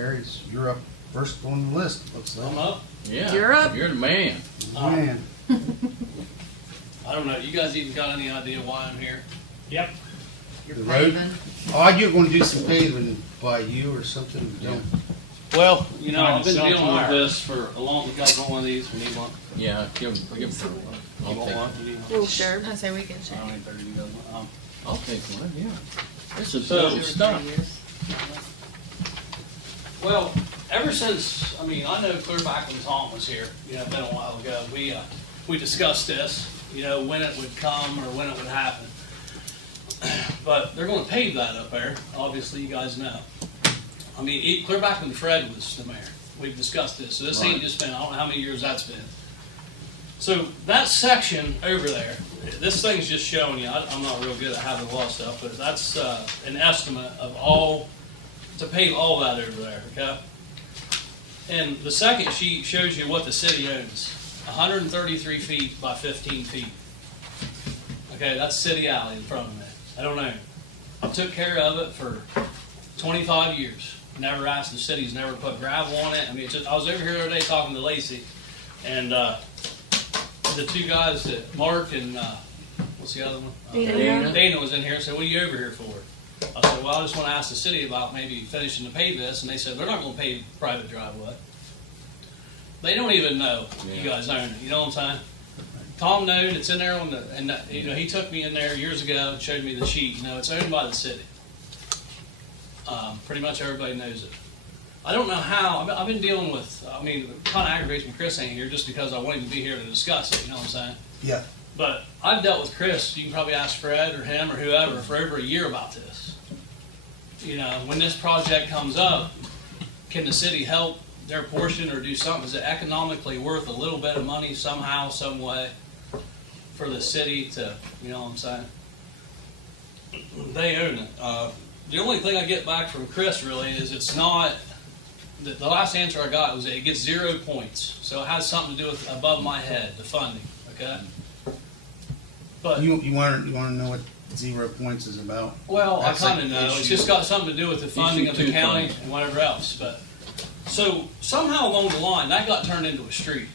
Terry's, you're up first on the list, looks like. I'm up. Yeah. You're up. You're the man. Man, I don't know. You guys even got any idea why I'm here? Yep. You're The road? paving. oh, you're gonna do some paving by you or something, don't? Well, you know, Trying I've to been sell dealing with tomorrow. this for a long. You guys want one of these? We need one. Yeah, give You I'll want take one? one. We need one. We'll share. I say we can I share. don't need 30. You guys want? I'll take one, yeah. This is So- good stuff. Well, ever since, I mean, I know clear back when Tom was here, you know, it's been a while ago, we discussed this, you know, when it would come or when it would happen. But they're gonna pave that up there, obviously, you guys know. I mean, clear back when Fred was the mayor, we've discussed this, so this ain't Right. just been, I don't know how many years that's been. So that section over there, this thing's just showing you, I'm not real good at having a lot of stuff, but that's an estimate of all, to pave all that over there, okay? And the second sheet shows you what the city owns, 133 feet by 15 feet. Okay, that's city alley in front of me. I don't know. I took care of it for 25 years. Never asked the cities, never put gravel on it. I mean, it's just, I was over here the other day talking to Lacey, and the two guys that Mark and what's the other one? Dana. Dana was in here and said, "What are you over here for?" I said, "Well, I just want to ask the city about maybe finishing to pave this," and they said they're not going to pave private driveway. They don't even know you guys own it. You know what I'm saying? Tom knows it's in there on the, and you know, he took me in there years ago and showed me the sheet. You know, it's owned by the city. Pretty much everybody knows it. I don't know how. I've been dealing with. I mean, it kind of aggravates me Chris ain't here just because I want him to be here to discuss it. You know what I'm saying? Yeah. But I've dealt with Chris. You can probably ask Fred or him or whoever for over a year about this. You know, when this project comes up, can the city help their portion or do something? Is it economically worth a little bit of money somehow, some way for the city to, you know what I'm saying? They own it. The only thing I get back from Chris really is it's not, the last answer I got was that it gets 0 points. So it has something to do with above my head, the funding, okay? But, You want to know what 0 points is about? well, I That's like kind of the know. It's issue. just got something to do with the funding of the Issue two county funds. and whatever else. But so somehow along the line, that got turned into a street,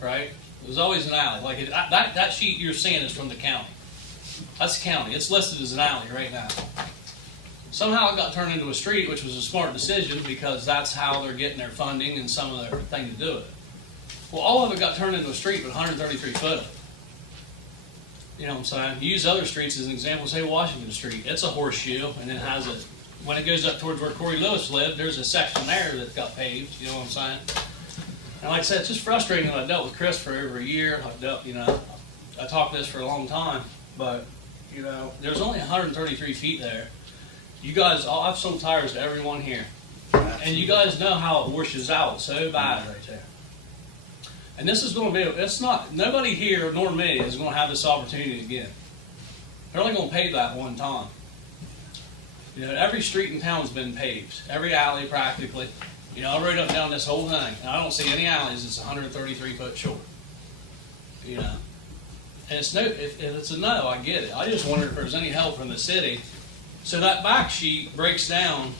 right? It was always an alley. Like that sheet you're seeing is from the county. That's the county. It's listed as an alley right now. Somehow it got turned into a street, which was a smart decision because that's how they're getting their funding and some of their thing to do it. Well, all of it got turned into a street with 133 foot of it. You know what I'm saying? Use other streets as an example. Say Washington Street. It's a horseshoe, and it has a. When it goes up towards where Corey Lewis lived, there's a section there that got paved. You know what I'm saying? And like I said, it's just frustrating that I dealt with Chris for over a year. I talked this for a long time, but you know, there's only 133 feet there. You guys, I've sold tires to everyone here, and you guys know how it washes out so bad right there. And this is going to be, it's not, nobody here nor me is going to have this opportunity again. They're only going to pave that one time. You know, every street in town's been paved, every alley practically. You know, I rode up and down this whole thing, and I don't see any alleys that's 133 foot short. You know, and it's no, if it's a no, I get it. I just wondered if there's any help from the city. So that back sheet breaks down.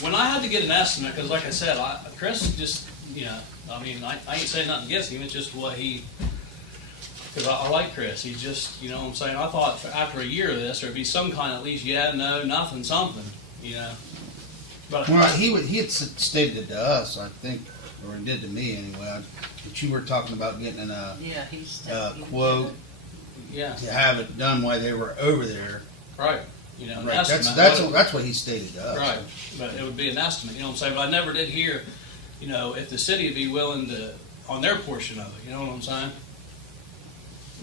When I had to get an estimate, because like I said, Chris just, you know, I mean, I ain't saying nothing against him. It's just what he, because I like Chris. He just, you know what I'm saying? I thought after a year of this, there'd be some kind of at least, yeah, no, nothing, something, you know. But Well, he had stated it to us, I think, or he did to me anyway, that you were talking about getting a Yeah, he's. quote yeah, to have it done while they were over there. right. You know, an Right. estimate. That's what he stated to us. Right, but it would be an estimate, you know what I'm saying? But I never did hear, you know, if the city would be willing to, on their portion of it, you know what I'm saying?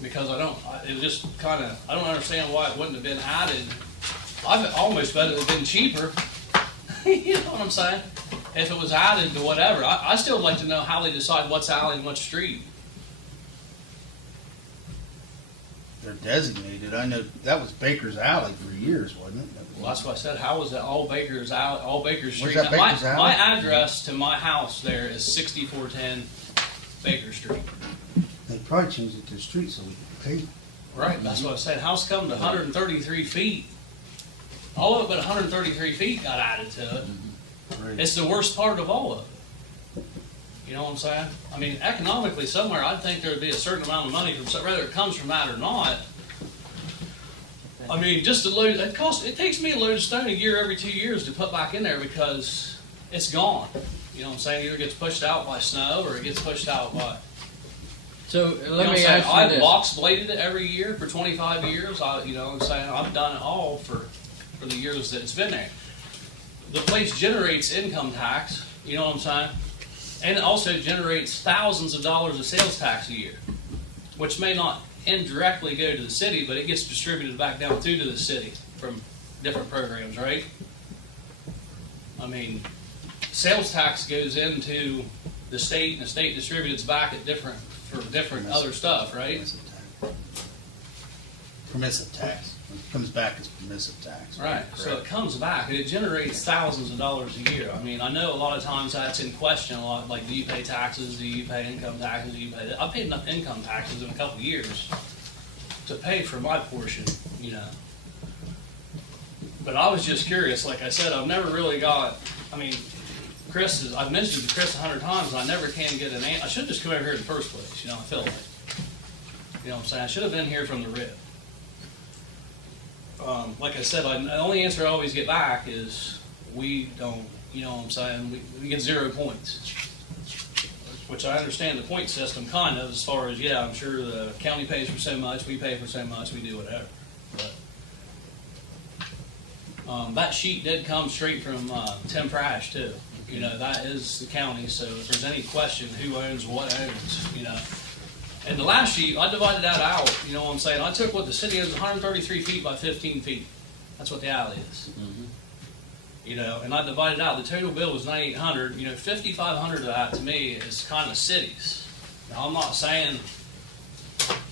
Because it just kind of, I don't understand why it wouldn't have been added. I've almost bet it would have been cheaper, you know what I'm saying? If it was added to whatever. I still would like to know how they decide what's alley and what's street. They're designated. I know that was Baker's Alley for years, wasn't it? Well, that's why I said, how was that all Baker's Alley, all Baker's Street? that Now, Baker's Alley? my address to my house there is 6410 Baker Street. They probably changed it to a street so we could pay. Right, that's what I said. House come to 133 feet. All of it but 133 feet got added to it. Right. It's the worst part of all of it. You know what I'm saying? I mean, economically, somewhere, I'd think there would be a certain amount of money from, whether it comes from that or not. I mean, just to load, it takes me a load of stone a year every 2 years to put back in there because it's gone. You know what I'm saying? Either it gets pushed out by snow or it gets pushed out by. So You know let what me I'm saying? ask you I've this. box bladed it every year for 25 years. You know what I'm saying? I've done it all for the years that it's been there. The place generates income tax, you know what I'm saying? And it also generates thousands of dollars of sales tax a year, which may not indirectly go to the city, but it gets distributed back down through to the city from different programs, right? I mean, sales tax goes into the state, and the state distributes back at different other stuff, right? Permissive tax. It comes back as permissive tax. Right, so it comes back, and it generates thousands of dollars a year. I mean, I know a lot of times that's in question a lot, like, do you pay taxes, do you pay income taxes, do you pay that? I've paid enough income taxes in a couple of years to pay for my portion, you know. But I was just curious, like I said, I've never really got, I mean, I've mentioned it to Chris 100 times, and I never can get an answer. I should have just come over here in the first place, you know, I feel like. You know what I'm saying? I should have been here from the rip. Like I said, the only answer I always get back is, we don't, you know what I'm saying, we get 0 points. Which I understand the point system kind of, as far as, yeah, I'm sure the county pays for so much, we pay for so much, we do whatever. But that sheet did come straight from Tim Prash too. You know, that is the county, so if there's any question who owns what owns, you know. And the last sheet, I divided that out, you know what I'm saying? I took what the city owns, 133 feet by 15 feet. That's what the alley is. Mhm. You know, and I divided out, the total bill was 9,800, you know, 5,500 of that to me is kind of cities. Now, I'm not saying,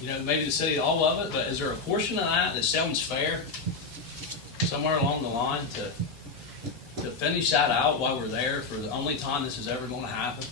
you know, maybe the city, all of it, but is there a portion of that that sounds fair somewhere along the line to finish that out while we're there for the only time this is ever going to happen?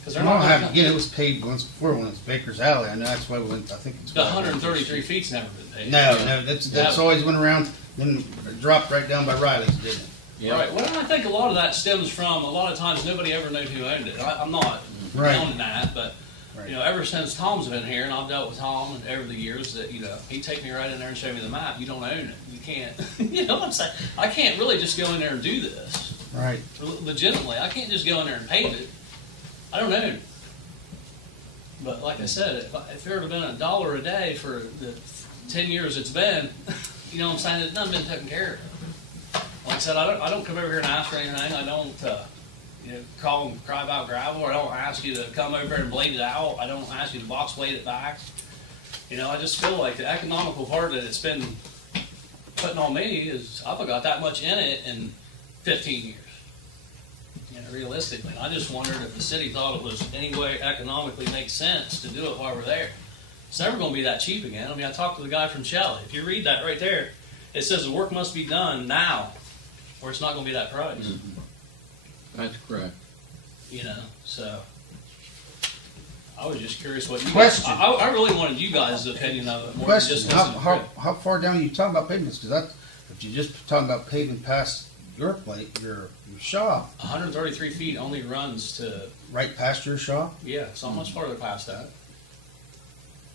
Because I don't have, again, it was paid once before when it was Baker's Alley. I know that's why we went, I think it's. The 133 feet's never been paid. No, that's always went around, then it dropped right down by Riley's, didn't it? Yeah. Right. Well, I think a lot of that stems from, a lot of times nobody ever knows who owned it. I'm not Right. down in that, but, Right. you know, ever since Tom's been here, and I've dealt with Tom over the years, that, you know, he'd take me right in there and show me the map. You don't own it. You can't, you know what I'm saying? I can't really just go in there and do this. Right. Legitimately, I can't just go in there and pave it. I don't own it. But like I said, if there had been $1 a day for the 10 years it's been, you know what I'm saying, it's not been taken care of. Like I said, I don't come over here and ask for anything. I don't, you know, call and cry about gravel. I don't ask you to come over and blade it out. I don't ask you to box blade it back. You know, I just feel like the economical part that it's been putting on me is I've got that much in it in 15 years. You know, realistically, I just wondered if the city thought it was any way economically makes sense to do it while we're there. It's never going to be that cheap again. I mean, I talked to the guy from Shelley. If you read that right there, it says the work must be done now, or it's not going to be that price. Mhm. That's correct. You know, so I was just curious what you Question. guys. I really wanted you guys' opinion of it more Question, than just listening to Chris. how far down are you talking about pavements? Because if you're just talking about paving past your plate, your shop, 133 feet only runs to, right past your shop? yeah, so much farther past that.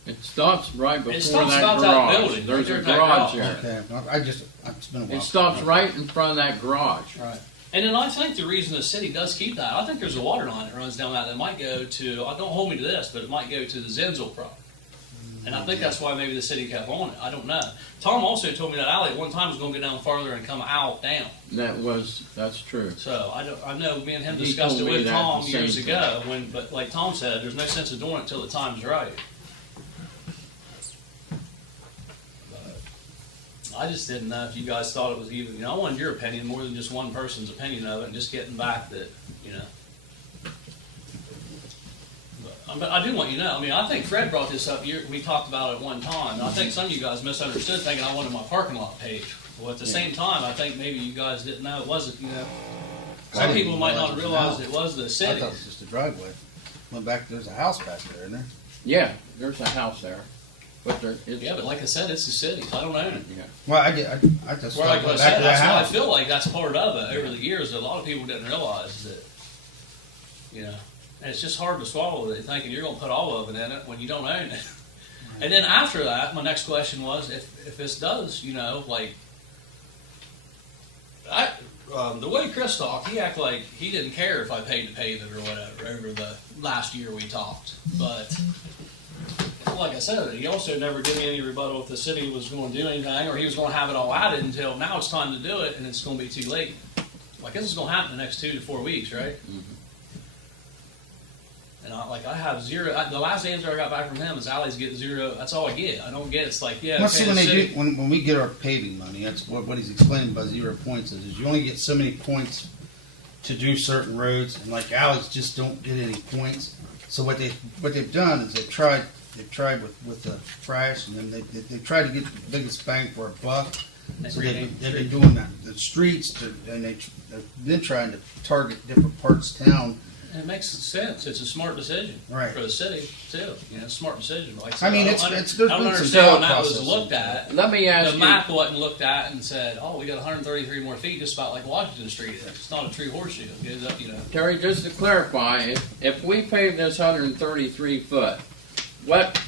It stops right before stops that about garage. that building, There's right a there at that garage garage. there. Okay, it's been a while. It stops right in front of that garage. Right. And then I think the reason the city does keep that, I think there's a water line that runs down that might go to, don't hold me to this, but it might go to the Zenzel property. And I think that's why maybe the city kept on it. I don't know. Tom also told me that alley at one time was going to go down farther and come down. That's true. So I know me and him He discussed it told me with that Tom the same years thing. ago. But like Tom said, there's no sense of doing it until the time's right. But I just didn't know if you guys thought it was even. You know, I wanted your opinion more than just one person's opinion of it, and just getting back that, you know. But I do want you to know, I mean, I think Fred brought this up, we talked about it one time, and I think some of you guys misunderstood thinking I wanted my parking lot paved. Well, at the same time, I think maybe you guys didn't know it wasn't, you know, some people might not realize it was the I city. thought it was just a driveway. Went back, there's a house back there, isn't there? Yeah, there's a house there. but it's, Yeah, but like I said, it's the city, so I don't own it. yeah. Well, I just Well, thought like I back said, to the that's what I house. feel like that's part of it over the years. That a lot of people didn't realize that, and it's just hard to swallow that thinking you're going to put all of it in it when you don't own it. And then after that, my next question was, if this does, like, the way Chris talked, he acted like he didn't care if I paid to pave it or whatever over the last year we talked. But like I said, he also never gave me any rebuttal if the city was going to do anything or he was going to have it all added until now it's time to do it and it's going to be too late. Like this is going to happen in the next 2 to 4 weeks, right? Mm-hmm. And I have zero. The last answer I got back from him is Allie's get zero. That's all I get. I don't get. It's like, yeah. Well, okay, see, the when city- when we get our paving money, that's what he's explaining by 0 points is you only get so many points to do certain roads, and like Alex just don't get any points. So what they've done is they've tried with the trash, and then they've tried to get the biggest bang for a buck. So they've been doing that the streets, and they've been trying to target different parts of town. And it makes sense. It's a smart decision Right. for the city too. Smart decision. Like I mean, I it's don't there's I don't been some understand thought when that was process looked into at. Let me ask The you, map wasn't looked at and said, "Oh, we got 133 more feet, just about like Washington Street is." It's not a true horseshoe. It goes up, Terry, just to clarify, if we pave this 133 foot, what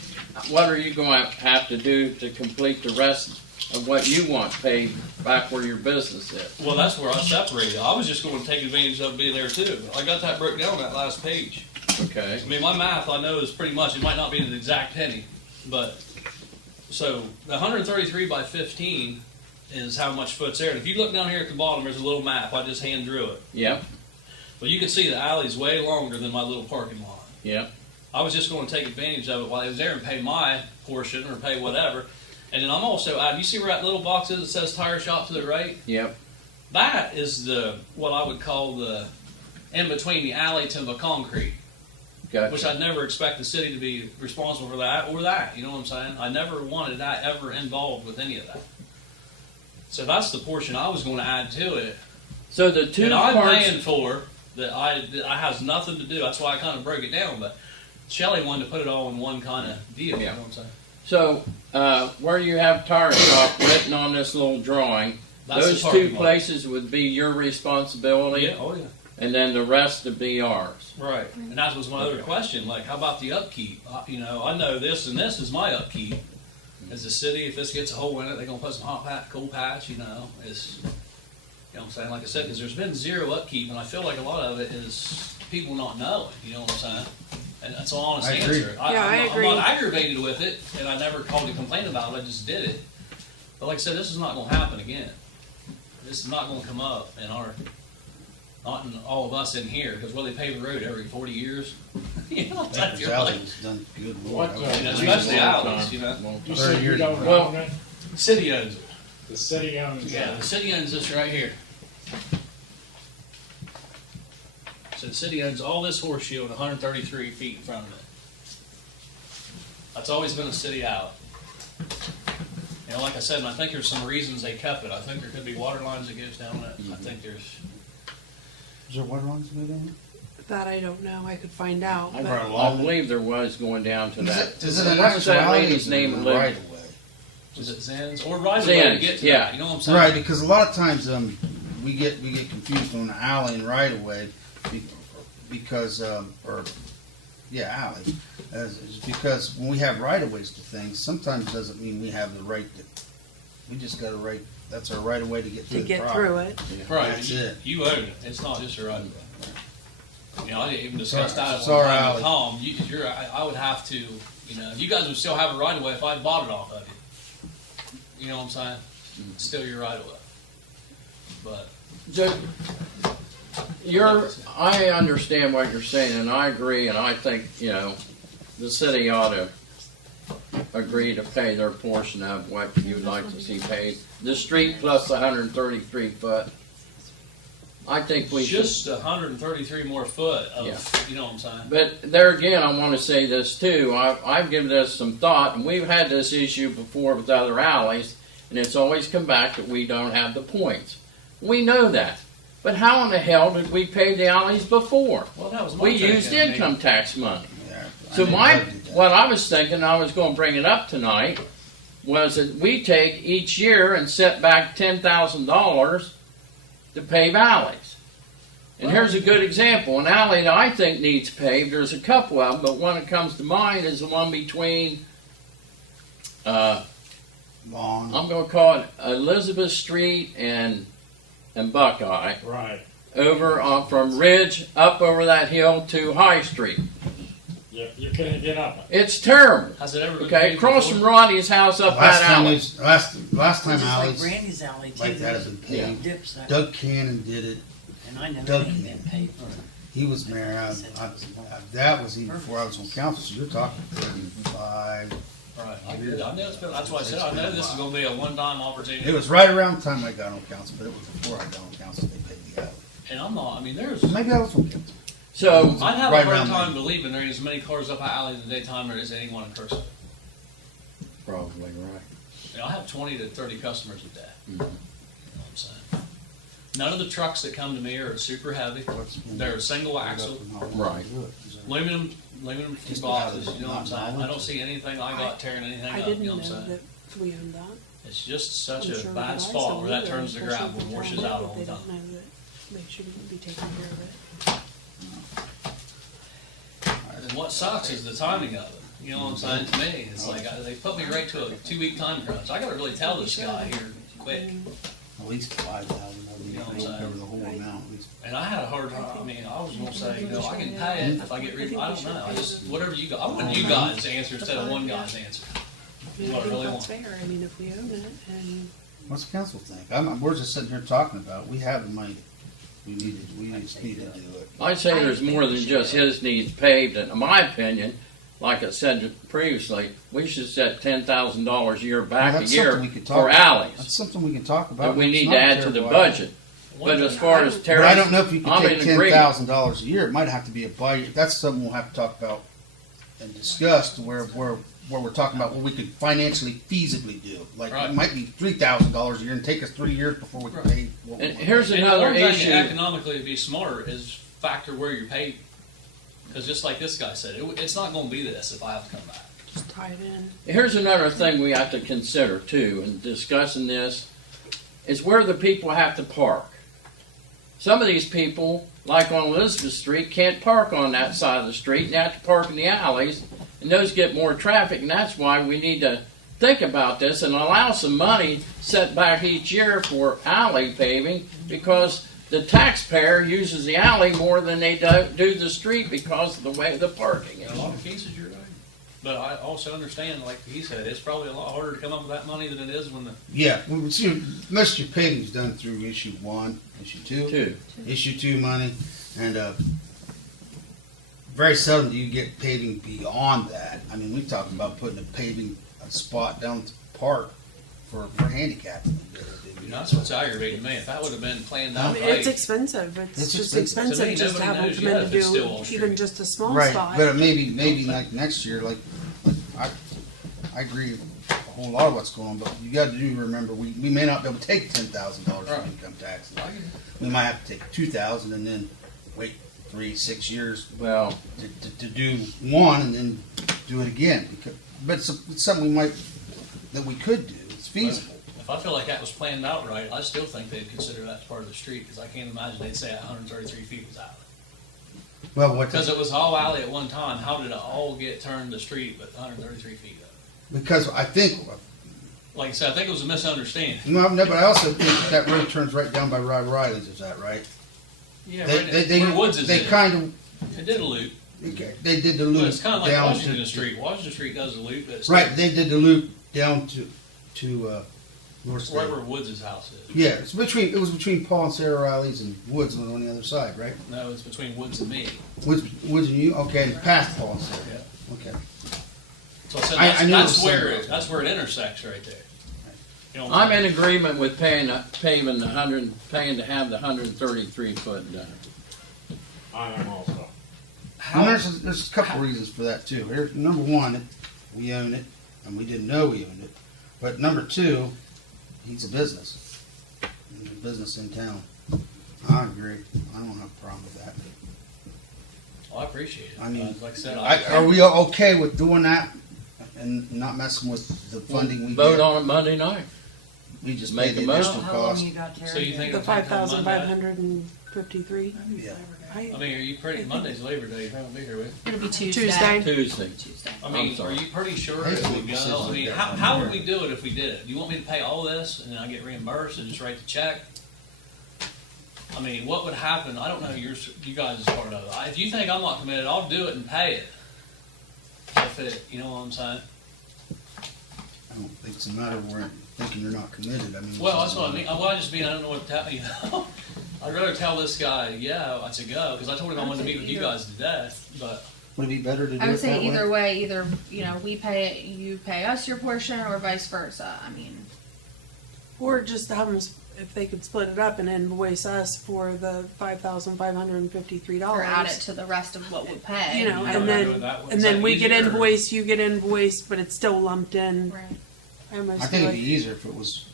are you going to have to do to complete the rest of what you want paved back where your business is? Well, that's where I separated. I was just going to take advantage of being there too. I got that broke down on that last page. Okay. I mean, my math I know is pretty much. It might not be the exact penny, but so the 133 by 15 is how much foot's there. And if you look down here at the bottom, there's a little map. I just hand drew it. Yep. But you can see the alley's way longer than my little parking lot. Yep. I was just going to take advantage of it while I was there and pay my portion or pay whatever. And then I'm also adding, you see where that little box is that says tire shop to the right? Yep. That is what I would call the in between the alley to the concrete, Gotcha. which I'd never expect the city to be responsible for that or that. You know what I'm saying? I never wanted that ever involved with any of that. So that's the portion I was going to add to it. So the two And I'm parts. paying for that I has nothing to do. That's why I kind of broke it down. But Shelley wanted to put it all in one kind of deal. Yeah. You know what I'm saying? So where you have tire shop written on this little drawing, That's those the parking two lot. places would be your responsibility, Yeah. Oh yeah. and then the rest would be ours. Right. And that was my other question. Like, how about the upkeep? I know this and this is my upkeep. As a city, if this gets a hole in it, they're gonna put some coal patch. It's, you know what I'm saying? Like I said, because there's been zero upkeep, and I feel like a lot of it is people not knowing. You know what I'm saying? And that's an honest I agree. answer. I agree. I'm not aggravated with it, and I never called to complain about it. I just did it. But like I said, this is not going to happen again. This is not going to come up in not in all of us in here, because they pave the road every 40 years. You know, I think you're the like, alley's done good. What, especially alleys, you know. You 30 said you years don't ago. own it? The city owns it. The city owns Yeah, it. the city owns this right here. So the city owns all this horseshoe and 133 feet in front of it. That's always been a city alley. Like I said, and I think there's some reasons they kept it. I think there could be water lines that goes down it. I think there's. Is there water lines go down That I don't know. I could find out. I, But I believe there was going down to there? that. Is it an What was that actuality? lady's name? Or Liv? right away? Is it Zen's or right away to Zen's, get to yeah. that? You know what I'm saying? Right, because a lot of times we get confused on the alley and right away because alley. It's because when we have right of ways to things, sometimes doesn't mean we have the right to. We just got a right. That's our right of way to get to through the get property. through it. Right. That's it. You own it. It's not just a right of way. I didn't even discuss Sorry- that at sorry, one time Ally. with Tom. I would have to, you guys would still have a right of way if I bought it off of you. You know what I'm saying? It's still your right of way. But I understand what you're saying, and I agree, and I think, the city ought to agree to pay their portion of what you'd like to see paid. The street plus the 133 foot. I think we should. just 133 more foot of, Yeah. you know what I'm saying? But there again, I want to say this too. I've given this some thought, and we've had this issue before with other alleys, and it's always come back that we don't have the points. We know that. But how in the hell did we pay the alleys before? Well, that was my We take used on it. income tax money. Yeah, I So never my did that. what I was thinking, I was gonna bring it up tonight, was that we take each year and set back $10,000 to pave alleys. And here's a good example, an alley that I think needs paved, there's a couple of them, but one that comes to mind is the one between, Long. I'm gonna call it Elizabeth Street and Buckeye, Right. over from Ridge up over that hill to High Street. You can't get up it. It's terrible. Has it ever been Okay, paved across before? from Rodney's house up Last that time, alley. last time Just like alleys Randy's alley too. like that have been paved. Dips that, Doug Cannon did it. and I never Doug seen Cannon. them paved. He was mayor. That was even before I was on council. So you're talking 35. Right, I know it's been, that's why I said, I know this is gonna be a one-time opportunity. It was right around the time I got on council, but it was before I got on council. They paved the alley. And I'm not, I mean, there's, Maybe I was on council. So, I'd have Right a hard around time there. believing there is as many cars up that alley in the daytime there is anyone in Crooksville. probably right. You know, I have 20 to 30 customers a day. Mhm. You know what I'm saying? None of the trucks that come to me are super heavy. They're single axle, Right. aluminum Just boxes, because you know what I'm it's saying? not I don't see anything I got tearing anything I up, didn't you know know what I'm saying? that we owned that. It's just such I'm a sure bad that I spot still where that live turns to there, gravel especially and if washes they out don't all the know time. that they shouldn't be taking care of it. And what sucks is the timing of it. You know what I'm saying? To me, it's like they put me right to a 2-week time crunch. I gotta really tell this guy here quick. At least 5,000. You know what I'm saying? Cover the whole amount. At least. And I had a hard time. I mean, I was gonna say, you know, I can pay it if I get rid. I don't know. I just whatever you got. I want you guys' answer instead of one guy's answer. I mean, I What I think really that's want. fair. I mean, if we own it and What's the council think? We're just sitting here talking about it. We have the money. We just need to do it. I'd say there's more than just his needs paved, and in my opinion, like I said previously, we should set $10,000 a year back a That's year something we could talk for about. alleys. That's something we can talk about. But we It's need not to a add to the terrible idea. budget. But as far as But terrace, I don't know if you can I'm take in agreement. $10,000 a year. It might have to be a budget. That's something we'll have to talk about and discuss to where we're talking about what we could financially feasibly do. Like Right. it might be $3,000 a year and take us 3 years before we can pay. What we And want. here's And the another one thing issue. economically to be smart is factor where you're paid. Because just like this guy said, it's not going to be this if I have to come back. just tie it in. Here's another thing we have to consider too, in discussing this, is where the people have to park. Some of these people, like on Elizabeth Street, can't park on that side of the street, and they have to park in the alleys, and those get more traffic, and that's why we need to think about this and allow some money set back each year for alley paving, because the taxpayer uses the alley more than they do the street because of the way the parking In a is. lot of cases, you're right. But I also understand, like he said, it's probably a lot harder to come up with that money than it is when the Yeah, well, see, most of your paving is done through issue 1, issue 2. Too. Issue 2 money, and very seldom do you get paving beyond that. I mean, we talked about putting a spot down at the park for handicapped. you know, that's what's aggravating me. If that would have been planned I out mean, right, it's expensive. It's It's just expensive. To me, expensive just to nobody have them knows come in yet to if it's still do on even street. just a small Right, spot. but maybe like next year, like I agree with a whole lot of what's going on, but you got to remember we may not be able to take $10,000 Right. from income tax. I get it. We might have to take 2,000 and then wait 3-6 years Well, to do one and then do it again. But it's something that we could do. It's feasible. if I feel like that was planned out right, I still think they'd consider that part of the street because I can't imagine they'd say 133 feet was alley. Well, what Because it was all alley at one time. How did it all get turned to street but 133 feet of it? because I think Like I said, I think it was a misunderstanding. no, but I also think that road turns right down by Riley's. Is that right? Yeah, They where Woods is they in. kind of It did a loop, they did the but loop it's kind of like down Washington to Street. Washington Street does a loop, but it's right. They did the loop down to North State. wherever Woods' house is. Yeah, it was between Paul and Sarah Riley's and Woods on the other side, right? No, it's between Woods and me. Woods and you, okay, past Paul and Sarah. Yeah. Okay. So I said I that's, knew it that's was where somewhere. that's where it intersects right there. You know what I'm saying? in agreement with paying to have the 133 foot done. I am also. And there's a couple reasons for that too. Here, number one, we own it, and we didn't know we owned it. But number two, he's a business. He's a business in town. I agree. I don't have a problem with that. Well, I appreciate it. I mean, like I said, Are we okay with doing that and not messing with the funding we Vote get? on it Monday night. We just Make pay a the motion. additional How long cost. you got, Terry? So you think The it'll take till Monday? 5,553. Yeah. I mean, are you pretty, Monday's Labor Day, you probably won't be here with. It'll be Tuesday. Tuesday. Tuesday. Tuesday. I mean, I'm sorry. are you pretty sure Hey, it we would can go? I sit mean, there. how would we do it if we did it? Do you want me to pay all this and then I get reimbursed and just write the check? I mean, what would happen? I don't know you guys is part of it. If you think I'm not committed, I'll do it and pay it. If it, you know what I'm saying? I don't think it's a matter of we're thinking you're not committed. I mean. Well, that's what I mean. Well, I just mean, I don't know what to tell you. I'd rather tell this guy, yeah, I said go, because I told him I wanted to meet with you guys today, but. Would it be better to do it I would say that way? either way, either, we pay it, you pay us your portion, or vice versa. I mean, Or just have them, if they could split it up and invoice us for the $5,553. or add it to the rest of what we pay. You know, Yeah, and we're doing then, that way. and Is then that we get easier? invoiced, you get invoiced, but it's still lumped in. Right. I almost I feel think it'd like, be easier if it was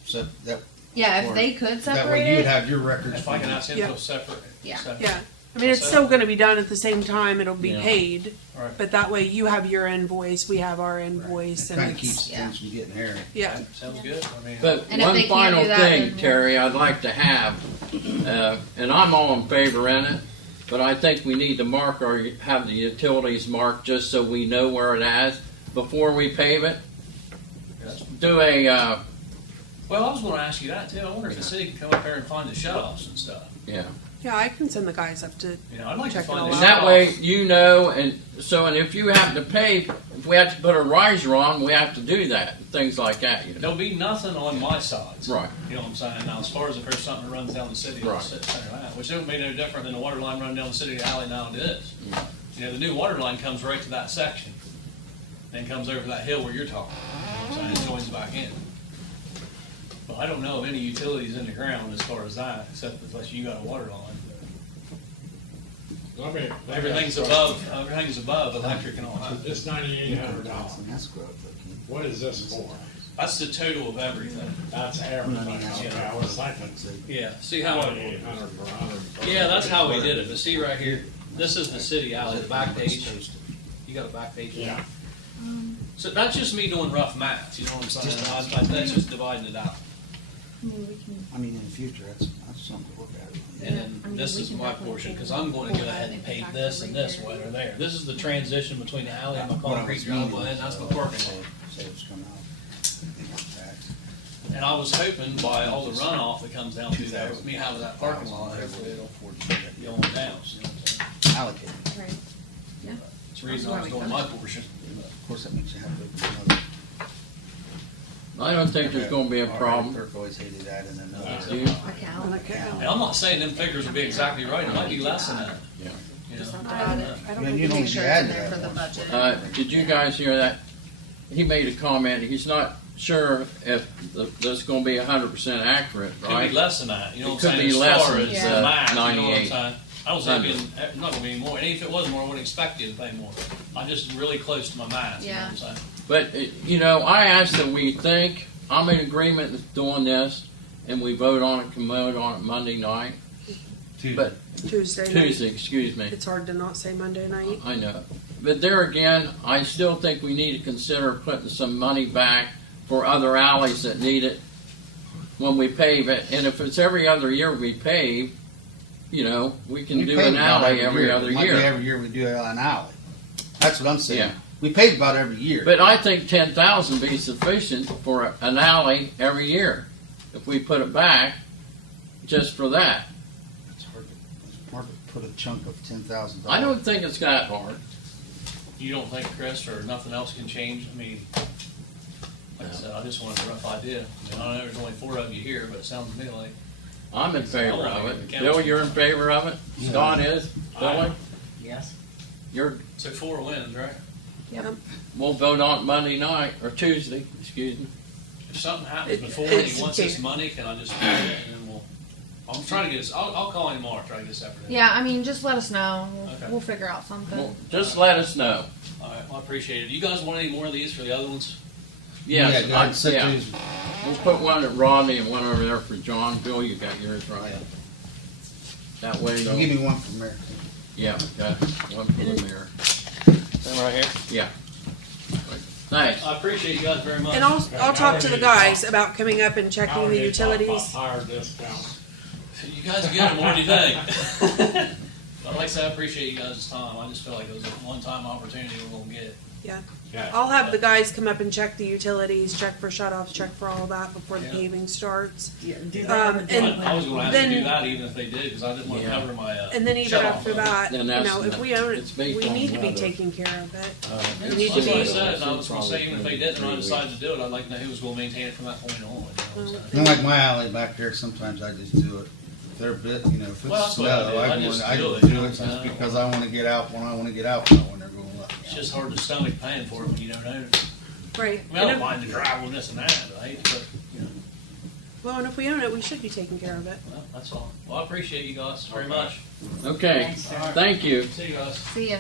that. Yeah, if Or they could That separate way you would it. have your records. If I can ask him Yeah. to separate. Yeah. yeah. I mean, it's still gonna be done at the same time, it'll be Yeah. paid, Right. but that way you have your invoice, we have our invoice, It and kind of it's, keeps yeah. things from getting hairy. yeah. Sounds good. I mean. But And if one they can't final do that, thing, then- Terry, I'd like to have, and I'm all in favor in it, but I think we need to have the utilities marked just so we know where it is before we pave it. Do a, Well, I was going to ask you that too. I wonder if the city can come up there and find the shutoffs and stuff. yeah. Yeah, I can send the guys up to, You know, I'd like Check to it find all the out. And that shutoffs. way you know, and if you have to pave, if we have to put a riser on, we have to do that, things like that, you know. There'll be nothing on my sides. Right. You know what I'm saying? Now, as far as if there's something that runs down the city, Right. it'll sit center out, which don't be no different than the water line running down the city alley now it is. Yeah. You know, the new water line comes right to that section, then comes over that hill where you're talking. You know what I'm saying? It joins back in. But I don't know of any utilities in the ground as far as that, except unless you got a water line. Everything's above electric and all that. It's $9,800. That's good. looking. What is this for? That's the total of everything. That's everything. Okay, I was thinking Yeah, see how, $2,800 for 100. yeah, that's how we did it, but see right here, this is the city alley, the back page. You got a back page? Yeah. So that's just me doing rough math, you know what I'm saying? That's just dividing it out. I mean, in the future, that's something to look at. And then this is my portion, cause I'm gonna go ahead and pave this and this way or there. This is the transition between the alley and my concrete driveway, and that's my parking lot. Say it's coming out. They want tax. And I was hoping by all the runoff that comes down through there, with me having that parking lot, hopefully it'll be on down, you know what I'm saying? Allocated. Right. That's the reason I was doing my portion. Of course, that makes you have to do another. I don't think there's gonna be a problem. Kirk always hated that, and then Do you? on account. And I'm not saying them figures will be exactly right, it might be less than that. Yeah. You know? Just have to add it. I don't Man, think you don't Make be sure it's in adding there that for the one. budget. Did you guys hear that? He made a comment, he's not sure if that's gonna be 100% accurate, Could be right? less than that, you know It what I'm could saying, be as less far than, as Yeah. the max, you know what I'm 98. saying? I don't say it's not gonna be any more, and if it was more, I wouldn't expect you to pay more. I'm just really close to my math, you know what I'm saying? But, I asked that we think, I'm in agreement with doing this, and we vote on it, can vote on it Monday night, but, Tuesday night. Tuesday, excuse me. It's hard to not say Monday night. I know. But there again, I still think we need to consider putting some money back for other alleys that need it when we pave it. And if it's every other year we pave, we can We do pave an about alley every year. other It might be year. every year we do an alley. That's what I'm saying. Yeah. We pave about every year. But I think 10,000 be sufficient for an alley every year. If we put it back, just for that. It's hard to put a chunk of $10,000. I don't think it's that hard. You don't think, Chris, or nothing else can change? I mean, like I said, I just wanted a rough idea. I mean, I know there's only 4 of you here, but it sounds to me like, I'm in favor of it. Yeah. Bill, you're in favor of it? Scott is? Billy? Yes. You're, so 4 wins, right? we'll vote on it Monday night, or Tuesday, excuse me. If something happens It- before and it's- he wants this money, can I just do it and then I'm trying to get this, I'll call him tomorrow, try to get this afternoon. Yeah, I mean, just let us know. Okay. We'll figure out something. Well, just let us know. All right, well, I appreciate it. You guys want any more of these for the other ones? Yes, Yeah, go ahead and set yeah. these. We'll put one at Rodney and one over there for John. Bill, you got yours right. That way, Give me one from there. Yeah, got one for the mayor. Them right here. Yeah. Thanks. I appreciate you guys very much. And I'll talk to the guys about coming up and checking the utilities. Higher discount. You guys are good. What do you think? But like I said, I appreciate you guys' time. I just feel like it was a one-time opportunity we're gonna get. Yeah. Yeah. I'll have the guys come up and check the utilities, check for shut-offs, check for all that before the Yeah. paving starts. Yeah, do Um, that. and I was gonna have to then- do that even if they did, because I didn't want to Yeah. cover my, And then even shut-off after money. that, you Then that's know, if we own it's it, based we on need to be weather. taking care of it. Yeah, We need that's to what I be- said, and I was gonna say, even if they didn't, and I decided to do it, I'd like to know who was gonna maintain it from that point on. You know, so. And like my alley back there, sometimes I just do it. If they're bit, you know, if Well, it's that's what I snow, do. I I just just do it, do you know, it just uh, because I wanna get out when I wanna get out, not when they're going up. It's just hard to stomach paying for it when you don't own it. Right. I mean, I And don't if- mind the travel and this and that, right? But, you know, Well, and if we own it, we should be taking care of it. well, that's all. Well, I appreciate you guys very much. Okay, thank you. See you guys. See ya.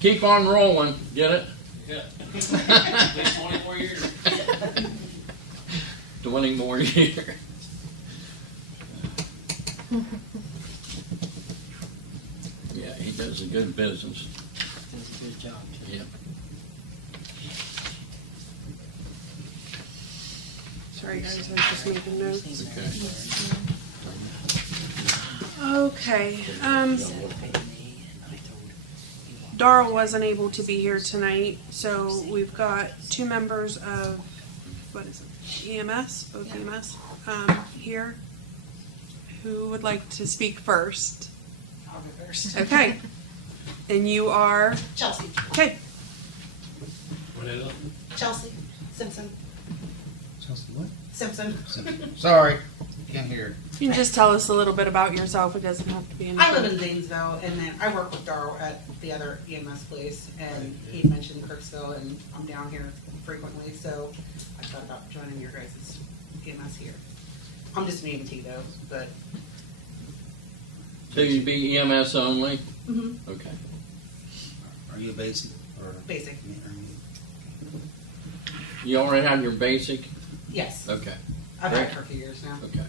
Keep on rolling, get it? Yeah. At least 24 years. 20 more years. Yeah, he does a good business. Does a good job. too. Yep. Sorry guys, I was just making notes. Okay. Okay, Darrell wasn't able to be here tonight, so we've got two members of, what is it, EMS, both EMS, here, who would like to speak first. I'll go first. Okay, and you are, Chelsea. okay, What is it? Chelsea Simpson. Chelsea, what? Simpson. Sorry, can't hear. you can just tell us a little bit about yourself, it doesn't have to be I live anything. in Zanesville, and then I work with Darrell at the other EMS place, and he mentioned Crooksville, and I'm down here frequently, so I thought about joining your guys' EMS here. I'm just an EMT though, but So you'd be EMS only? mhm, Okay. Are you a basic or? basic. You already have your basic? Yes, Okay, I've had it Great. for a few years now. okay.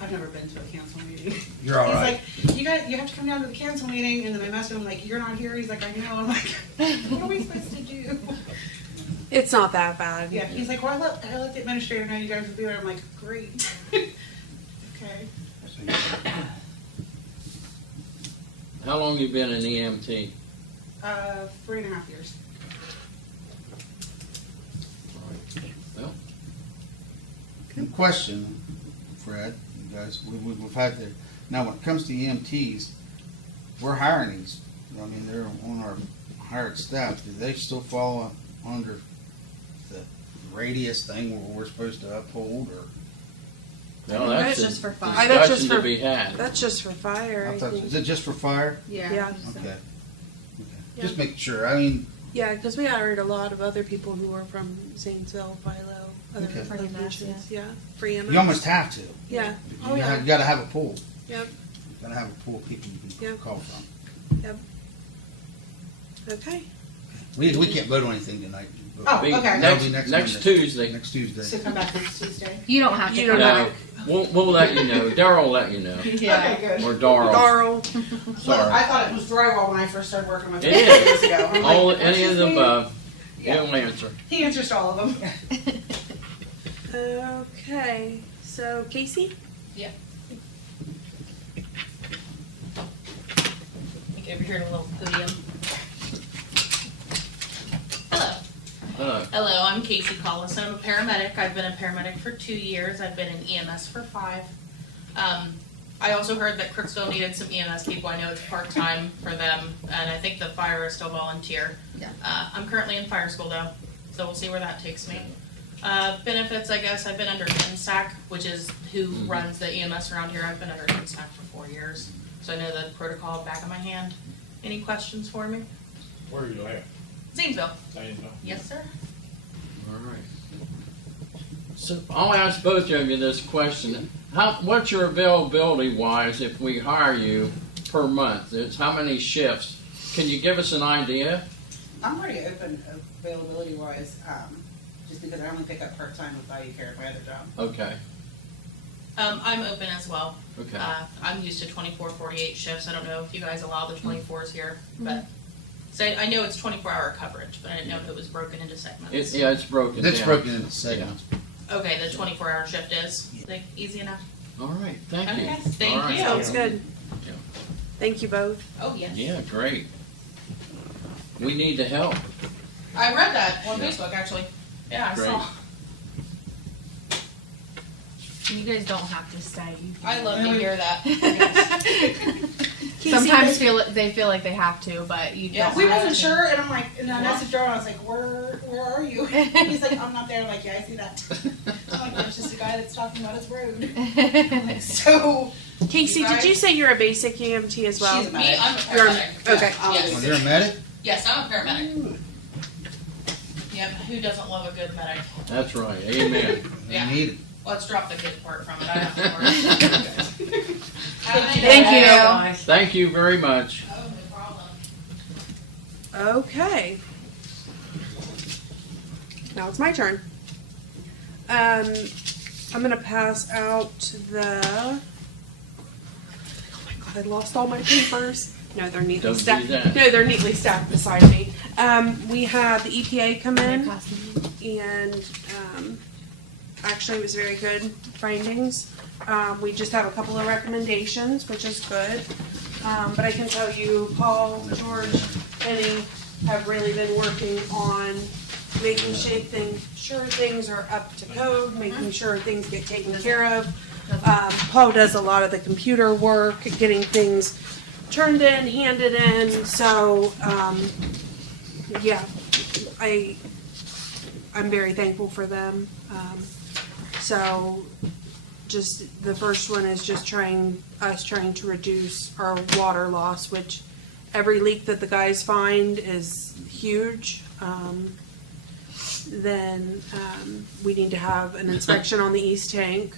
I've never been to a council meeting. You're all right. He's like, you have to come down to the council meeting, and then I messaged him like, you're not here. He's like, I know. I'm like, what are we supposed to do? It's not that bad. Yeah, he's like, well, I let the administrator know you guys will be there. I'm like, great. Okay. How long you been an EMT? 3.5 years. Well, Good question, Fred, you guys, we've had the, now when it comes to EMTs, we're hiring these, I mean, they're on our hired staff, do they still fall under the radius thing where we're supposed to uphold, or? no, That's that's just a for fun. That's just discussion to for- be had. That's just for fire, I I thought- think. Is it just for fire? Yeah. Yeah. Okay. Yeah. Just making sure, I mean, Yeah, because we hired a lot of other people who were from Zanesville, Philo, other Okay. For EMS, locations, yeah, for EMS. you almost have to. Yeah, oh You yeah, gotta have a pool, yep, you gotta have a pool of people you can Yep. call from. okay. We can't vote on anything tonight. Oh, Be okay. That'll be Next Monday. Tuesday. Next Tuesday. So come back next Tuesday. You don't have to You come don't back. No, we'll let you know. Darryl will let you know. Yeah. Okay, good. Or Darryl. Darrell, Look, Sorry. I thought it was drywall when I first started working with him It is. years ago. I'm like, All, what's any his of the name? above. Yeah. He'll answer. He answers to all of them. okay, so Casey? Over here in a little podium. Hello. Hello, I'm Casey Collison. I'm a paramedic. I've been a paramedic for 2 years. I've been in EMS for 5. I also heard that Crooksville needed some EMS people. I know it's part-time for them, and I think the fire is still volunteer. Yeah. I'm currently in fire school though, so we'll see where that takes me. Benefits, I guess, I've been under NSAC, which is who runs the EMS around here. I've been under NSAC for 4 years, so I know the protocol back of my hand. Any questions for me? Where you at? Zanesville. Zanesville. Yes, sir. All right. So I'll ask both of you this question. What's your availability wise if we hire you per month? It's how many shifts? Can you give us an idea? I'm pretty open availability wise, just because I only pick up part time with value care at my other job. Okay. I'm open as well. Okay. I'm used to 24, 48 shifts. I don't know if you guys allow the 24s here, but so I know it's 24-hour coverage, but I didn't know if it was broken into segments. Yeah, it's broken It's down. broken into segments. Okay, the 24-hour shift is like easy enough. All right, thank you. Okay, thank All right. you. Sounds good. Yeah. Thank you both. Oh yes. Yeah, great. We need the help. I read that on Yeah. Facebook actually. Yeah, I Great. saw. You guys don't have to stay. I love to hear that. Sometimes they feel like they have to, but you Yeah, don't. we have wasn't to. sure, and I'm like, and I messaged her, and I was like, where are you? He's like, I'm not there. I'm like, yeah, I see that. I'm like, there's just a guy that's talking about his road. I'm like, so. Casey, did you say you're a basic EMT as well? She's a Me, medic. I'm a You're- paramedic. okay. Yes. Well, you're a medic? Yes, I'm a paramedic. Yep, who doesn't love a good medic? That's right, amen. Yeah. You need it. Let's drop the good part from it. I don't have to worry. Thank you. Thank you very much. Oh, no problem. Okay. Now it's my turn. I'm gonna pass out the. Oh my god! I lost all my papers. No, they're neatly Don't do stacked. that. No, they're neatly stacked beside me. We had the EPA come in, and actually it was very good findings. We just have a couple of recommendations, which is good. But I can tell you, Paul, George, Penny have really been working on making sure things are up to code, making sure things get taken care of. Paul does a lot of the computer work, getting things turned in, handed in. So, yeah, I'm very thankful for them. So, just the first one is just trying to reduce our water loss, which every leak that the guys find is huge. Then we need to have an inspection on the east tank,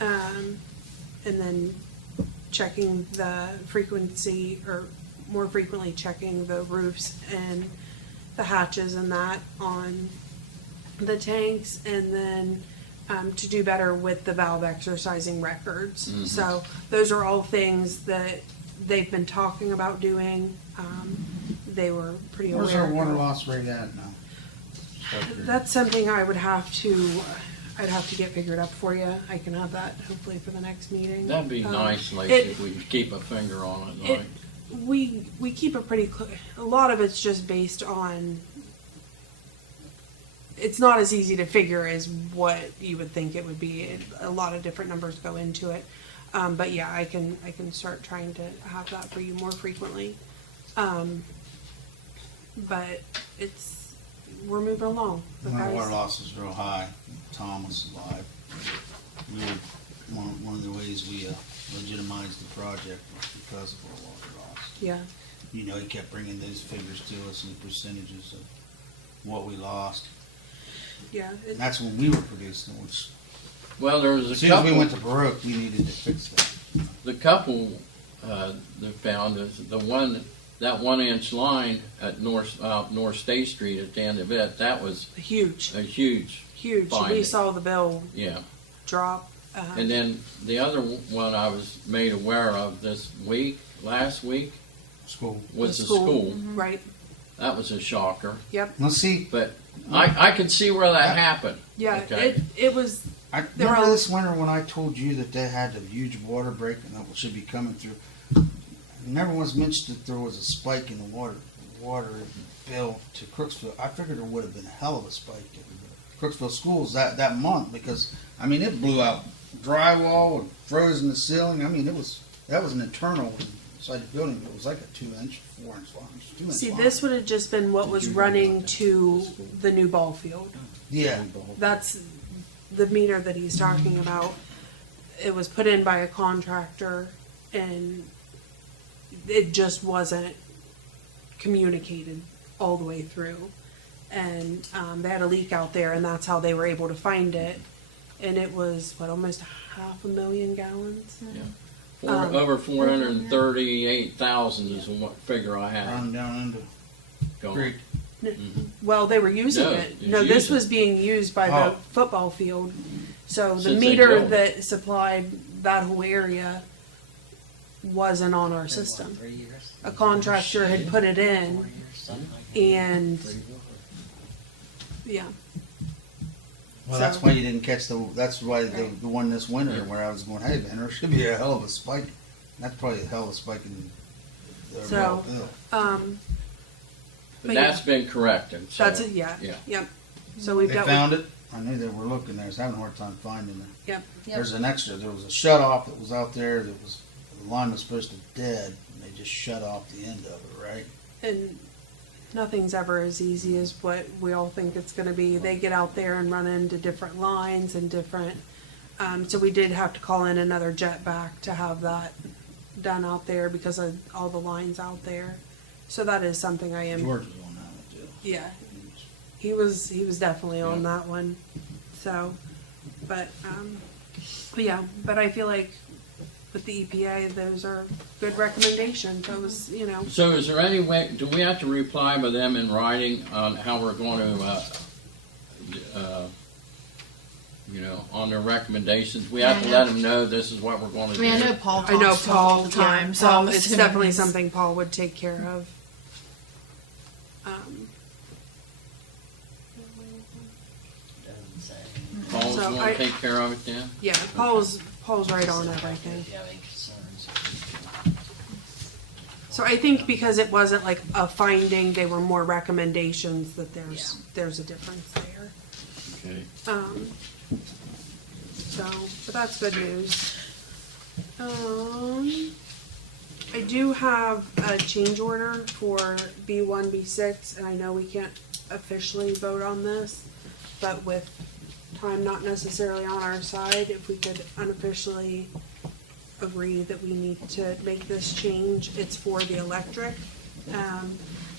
and then checking the frequency, or more frequently checking the roofs and the hatches and that on the tanks, and then to do better with the valve exercising records. Mhm. So those are all things that they've been talking about doing. They were pretty aware. Where's our water of. loss rate at now? That's something I'd have to get figured up for you. I can have that hopefully for the next meeting. That'd be nice, Lacey, if we could keep a finger on it, like. We keep it pretty close. A lot of it's just based on. It's not as easy to figure as what you would think it would be. A lot of different numbers go into it, but yeah, I can start trying to have that for you more frequently. But we're moving along. The My guys- water loss is real high. Tom was alive. We were, one of the ways we legitimized the project was because of our water loss. Yeah. You know, he kept bringing those figures to us and percentages of what we lost. Yeah. And that's when we were producing, which Well, there was as a soon as we couple, went to Baroque, we needed to fix that. the couple, that found is the one, that 1-inch line at North State Street at the end of it, that was Huge. a huge, Huge. We finding. saw the bill yeah. drop. And then the other one I was made aware of last week, School. was the school. Right. That was a shocker. Yep. Let's see. But I could see where that happened. Yeah. Okay. It was. I There remember are- this winter when I told you that they had a huge water break and that should be coming through. Never once mentioned that there was a spike in the water bill to Crooksville. I figured there would have been a hell of a spike to Crooksville schools that month, because I mean it blew out drywall and froze in the ceiling. I mean that was an internal inside the building. It was like a 2-inch, 4-inch line. 2-inch See, line. this would have just been what was running to the new ball field. Yeah. That's the meter that he's talking about. It was put in by a contractor, and it just wasn't communicated all the way through. And they had a leak out there, and that's how they were able to find it. And it was, almost 500,000 gallons? Over 438,000 is what figure I had. Run down into going. creek. Well, they were using No, it. it's No, this using was being used by Oh. the football field. So the Since they meter built it. that supplied that whole area wasn't on our system. 3 years? A contractor had put it 4 in, years, something like that. and, 3 years. yeah. Well, that's So- why you didn't catch that's why the one this winter where I was going, hey man, there should be a hell of a spike. That's probably a hell of a spike in the So, overall bill. But But that's been corrected, so. That's it, yeah. Yeah. Yep. So we've They got, found it. I knew they were looking there. I was having a hard time finding it. yep. There's an extra. There was a shut off that was out there. That was the line was supposed to dead, and they just shut off the end of it. Right? And nothing's ever as easy as what we all think it's gonna be. They get out there and run into different lines and different, so we did have to call in another jet back to have that done out there because of all the lines out there. So that is something I am, George was on that one too. yeah, he was definitely on Yeah. that one. So, but yeah, but I feel like with the EPA, those are good recommendations. That was, So is there any way, do we have to reply with them in writing on how we're going to, on their recommendations? We have to let them know this is what we're going to I mean, I know do. Paul I know talks to him all Paul, the time, yeah, so Paul, I'm it's assuming definitely he's- something Paul would take care of. Doesn't say. Paul's So going I- to take care of it then? Yeah, Paul's right on everything. If you have any concerns. So I think because it wasn't like a finding, they were more recommendations that there's a difference there. Okay. But that's good news. I do have a change order for B1, B6, and I know we can't officially vote on this, but with time not necessarily on our side, if we could unofficially agree that we need to make this change, it's for the electric.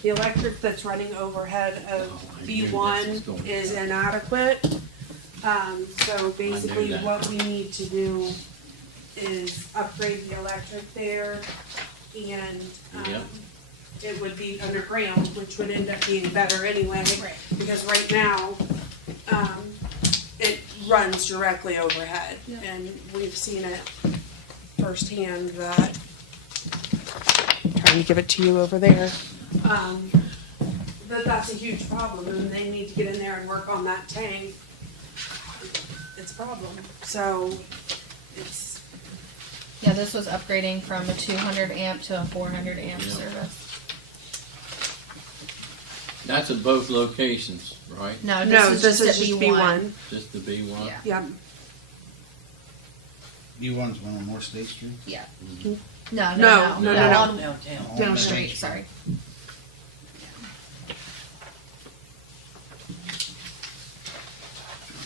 The electric that's running overhead of B1 is inadequate. So basically that. what we need to do is upgrade the electric there, and, Yep. it would be underground, which would end up being better anyway. Because right now, it runs directly overhead, and we've seen it firsthand that, trying to give it to you over there, that's a huge problem, and they need to get in there and work on that tank. It's a problem, so it's, Yeah, this was upgrading from a 200 amp to a 400 amp Yeah. service. That's at both locations, right? No, no, this this is is just just at B1. B1. Just the B1? Yeah. Yeah, B1's one on North State Street. Yeah. No, No, no, no, no. on Downtown. Down Street, sorry.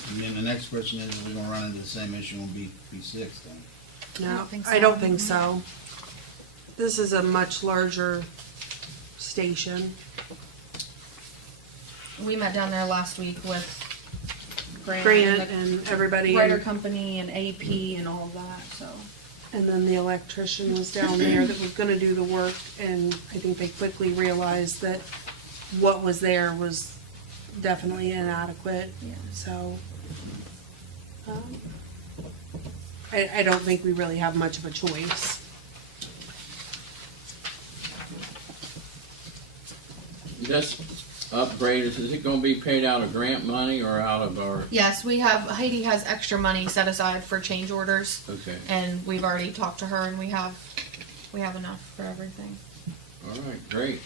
And then the next question is, are we gonna run into the same issue on B6 then? no, don't think I so. don't think so. This is a much larger station. We met down there last week with Grant, Grant and and everybody, the Writer Company and AP and all of that, so. and then the electrician was down there that was gonna do the work, and I think they quickly realized that what was there was definitely inadequate, Yeah. so. I don't think we really have much of a choice. This upgrade, is it gonna be paid out of grant money or out of our, Yes, Heidi has extra money set aside for change orders, okay, and we've already talked to her, and we have enough for everything. all right, great.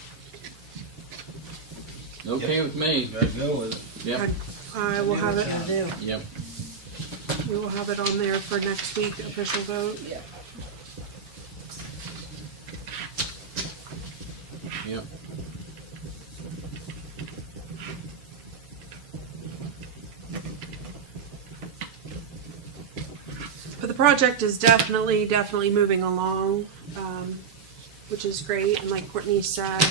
Okay with me, Gotta go with it. yep, I will have it, yep. we will have it on there for next week, official vote. Yep. But the project is definitely moving along, which is great, and like Courtney said,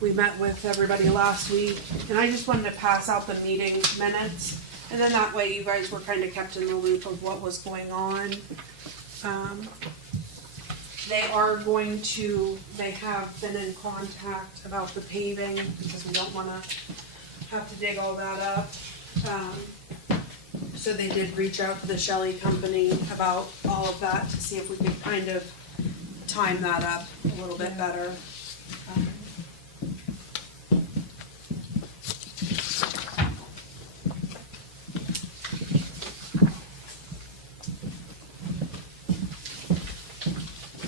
we met with everybody last week, and I just wanted to pass out the meeting minutes, and then that way you guys were kind of kept in the loop of what was going on. They have been in contact about the paving, because we don't wanna have to dig all that up. So they did reach out to the Shelley company about all of that to see if we could kind of time that up a little bit better.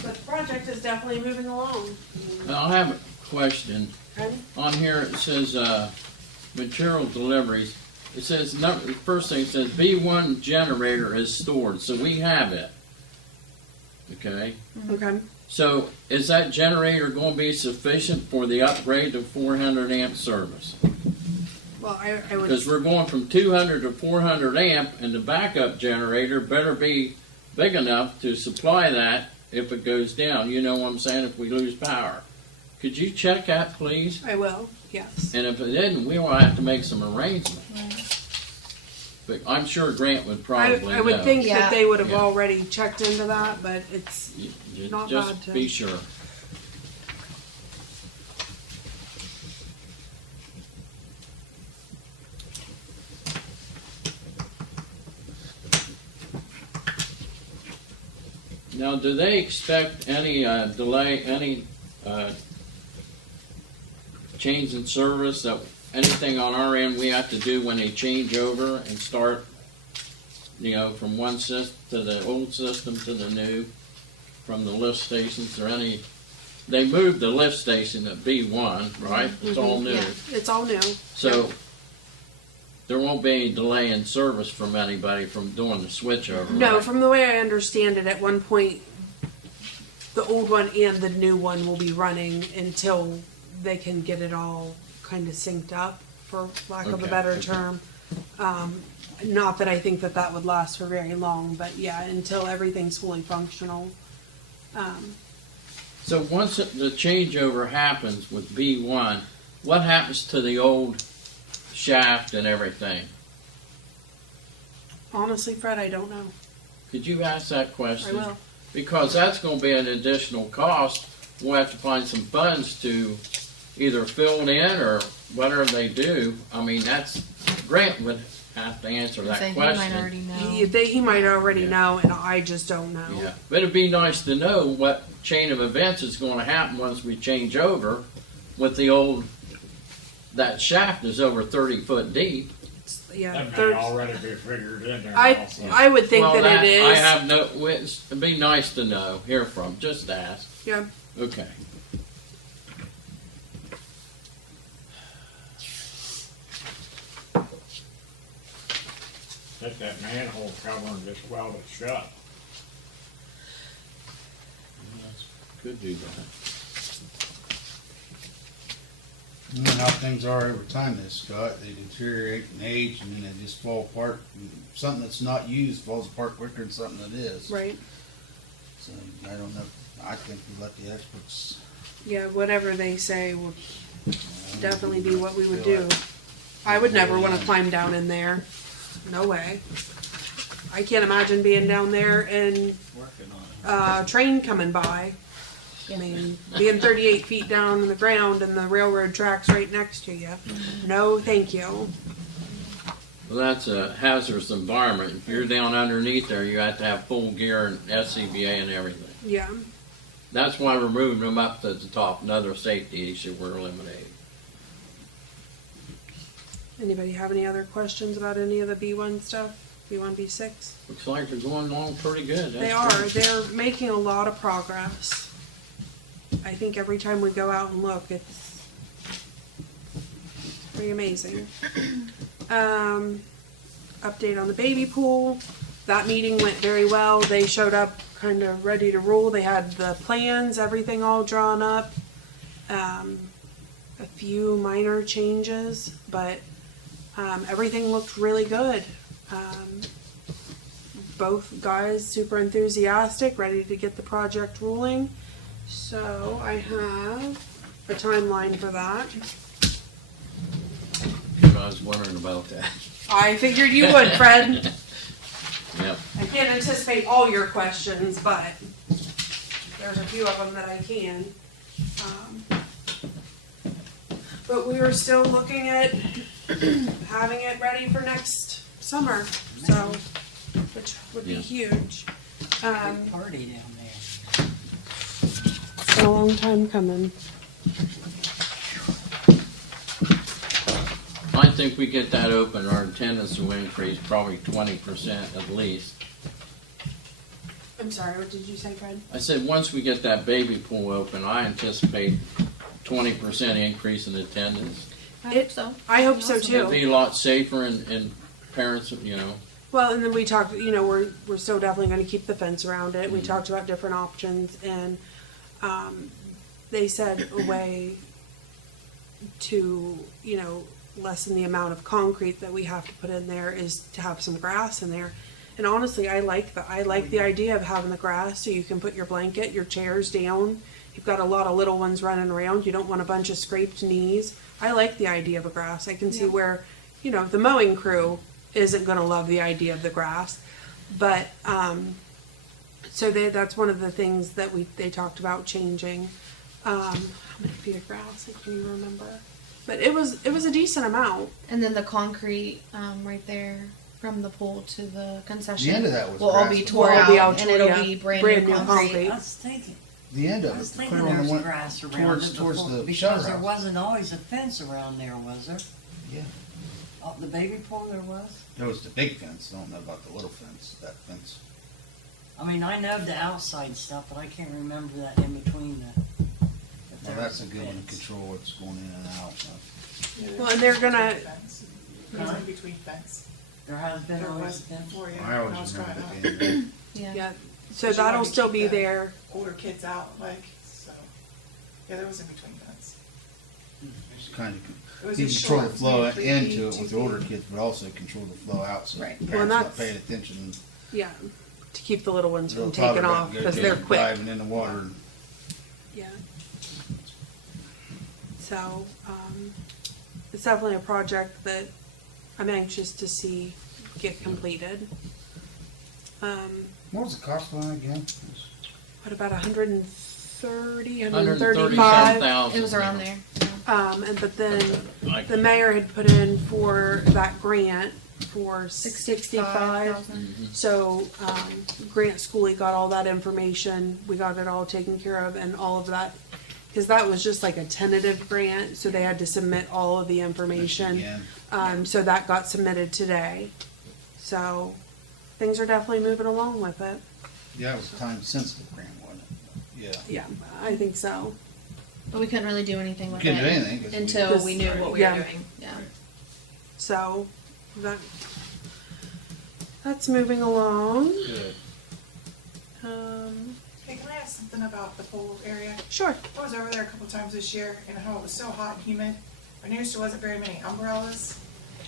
But the project is definitely moving along. Now, I have a question. Okay? On here it says, material deliveries. It says, the first thing it says, B1 generator is stored, so we have it. Okay? Okay. So, is that generator going to be sufficient for the upgrade to 400 amp service? Well, I would. Because we're going from 200 to 400 amp, and the backup generator better be big enough to supply that if it goes down. You know what I'm saying? If we lose power. Could you check that, please? I will, yes. And if it didn't, we will have to make some arrangements. But I'm sure Grant would probably I would know. think Yeah. that they would have Yeah. already checked into that, but it's not Just bad to- be sure. Now, do they expect any delay, any change in service, that anything on our end we have to do when they change over and start, from one system to the old system to the new, from the lift stations, or any? They moved the lift station at B1, right? It's all new. Yeah. It's all new. So there won't be any delay in service from anybody from doing the switch over. No, right? from the way I understand it, at one point, the old one and the new one will be running until they can get it all kind of synced up, for lack of a Okay, better okay. term. Not that I think that that would last for very long, but yeah, until everything's fully functional. So once the changeover happens with B1, what happens to the old shaft and everything? Honestly, Fred, I don't know. Could you ask that I question? will. Because that's going to be an additional cost. We'll have to find some funds to either fill it in or whatever they do. I mean, Grant would have to answer that So he question. might already know. He might already Yeah. know, and I just don't know. Yeah, but it'd be nice to know what chain of events is going to happen once we change over with the old. That shaft is over 30 foot deep. Yeah, That may there's- already be figured in there I also. I would think Well, that it is. I have no. It'd be nice to know. Hear from. Just ask. Yeah. Okay. Take that manhole cover and just weld it shut. Could do that. You know how things are over time, though, Scott. They deteriorate and age, and then they just fall apart. Something that's not used falls apart quicker than something that is. Right. So I don't know. I think we let the experts. Yeah, whatever they say will definitely be what we would feel do. like- I would never want to climb down in there. No way. I can't imagine being down there and Working on it. a train coming by. I mean, being 38 feet down in the ground and the railroad tracks right next to you. No, thank you. Well, that's a hazardous environment. If you're down underneath there, you have to have full gear and SCBA and everything. Yeah. That's why we're moving them up to the top. Another safety issue we're eliminating. Anybody have any other questions about any of the B1 stuff? B1, B6? Looks like they're going along pretty good. They That's are. good. They're making a lot of progress. I think every time we go out and look, it's pretty amazing. Update on the baby pool. That meeting went very well. They showed up kind of ready to roll. They had the plans, everything all drawn up. A few minor changes, but everything looked really good. Both guys super enthusiastic, ready to get the project rolling. So I have a timeline for that. I was wondering about that. I figured you would, Fred. Yep. I can't anticipate all your questions, but there's a few of them that I can. But we are still looking at having it ready for next summer, so, which would be Yeah. huge. Big party down there. It's been a long time coming. I think we get that open, our attendance will increase probably 20% at least. I'm sorry, what did you say, Fred? I said, once we get that baby pool open, I anticipate 20% increase in attendance. I hope so. I hope so It'll too. be a lot safer and parents, you know, Well, and then we talked, we're still definitely gonna keep the fence around it. We talked about different options and, they said a way to, lessen the amount of concrete that we have to put in there is to have some grass in there. And honestly, I like the idea of having the grass so you can put your blanket, your chairs down. You've got a lot of little ones running around. You don't want a bunch of scraped knees. I like the idea of a grass. I can see where, the mowing crew isn't going to love the idea of the grass. But, so that's one of the things that they talked about changing. How many feet of grass? Can you remember? But it was a decent amount. And then the concrete right there from the pool to the concession The end of that was will all grass. be tore Will all out, be all and tore, it'll yeah. be brand Brand new new concrete. concrete. I was thinking, The end I of was it, thinking clear there on was the one grass around towards it towards before, the because shelter there house. wasn't always a fence around there, was there? Yeah. Oh, the baby pool there was? There was the big fence. I don't know about the little fence. That fence. I mean, I know the outside stuff, but I can't remember that in between the. if Well, there that's was a good one to fence. control what's going in and out. Well, and they're gonna, There's in between fence. There has been There always was a fence. before, yeah, I when I always was growing remember up. it being there. yeah. So Because you wanted that'll to still keep be the there. Older kids out, so, yeah, there was in between fence. Just kind It was of a control the short, flow maybe 3 into feet, it 2 with the older feet. kids, but also control the flow out. So Right. parents Well, not that's- paying attention. Yeah, to keep the little ones Little from taking toddler off go because they're quick. diving in the water. And Yeah. So, it's definitely a project that I'm anxious to see get completed. what was the cost line again? What about 130, 137,000. 135? It was around there. But then Like, the mayor had put in for that grant for 65. 65,000. So, Grant Schooley got all that information, we got it all taken care of and all of that, because that was just like a tentative grant, so they had to submit all of the information. Again. So that got submitted today. So, things are definitely moving along with it. Yeah, it was a time sensitive grant, wasn't it? Yeah. Yeah, I think so. But we couldn't really do anything with Couldn't do it anything 'cause we- until we knew what we Yeah. were doing. Yeah. So, that's moving along. Good. Hey, can I ask something about the pool area? Sure. I was over there a couple times this year, and how it was so hot and humid. I noticed there wasn't very many umbrellas.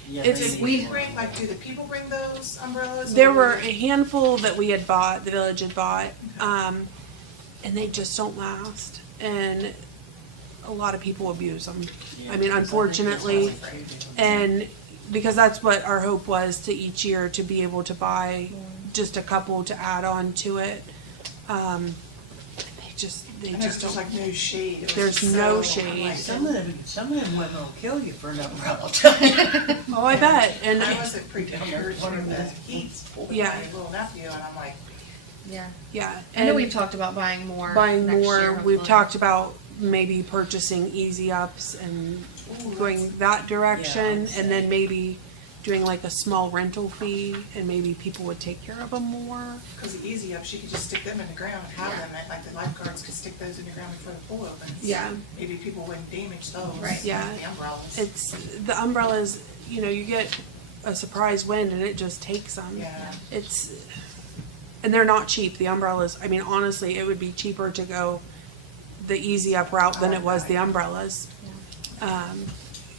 Yeah, It's- they Did need we more. do the people bring those umbrellas? There or- were a handful that we had bought, the village had bought, and they just don't last. And a lot of people abuse them. Yeah, I mean, because unfortunately, think that's what and because that's what our hope was to each year, to be able to buy just a couple to add on to it. They And there's just just don't. like no shade. It was There's just no so, shade. like, Some of them women will kill you for an umbrella. Oh, I bet. And I wasn't prepared for the heat with Yeah. my little nephew, and I'm like, Yeah. yeah, I know and we've talked about buying more. buying next more. year, We've hopefully. talked about maybe purchasing easy ups and ooh, going that direction, Yeah, I'd and then say. maybe doing like a small rental fee, and maybe people would take care of them more. because the easy ups, you could just stick them in the ground and have them, and like the lifeguards could stick those in the ground before the pool opens. Yeah. Maybe people wouldn't damage those. Right. Yeah. The umbrellas. It's the umbrellas. You get a surprise wind, and it just takes them. Yeah. It's and they're not cheap. The umbrellas. I mean, honestly, it would be cheaper to go the easy up route than it was the umbrellas.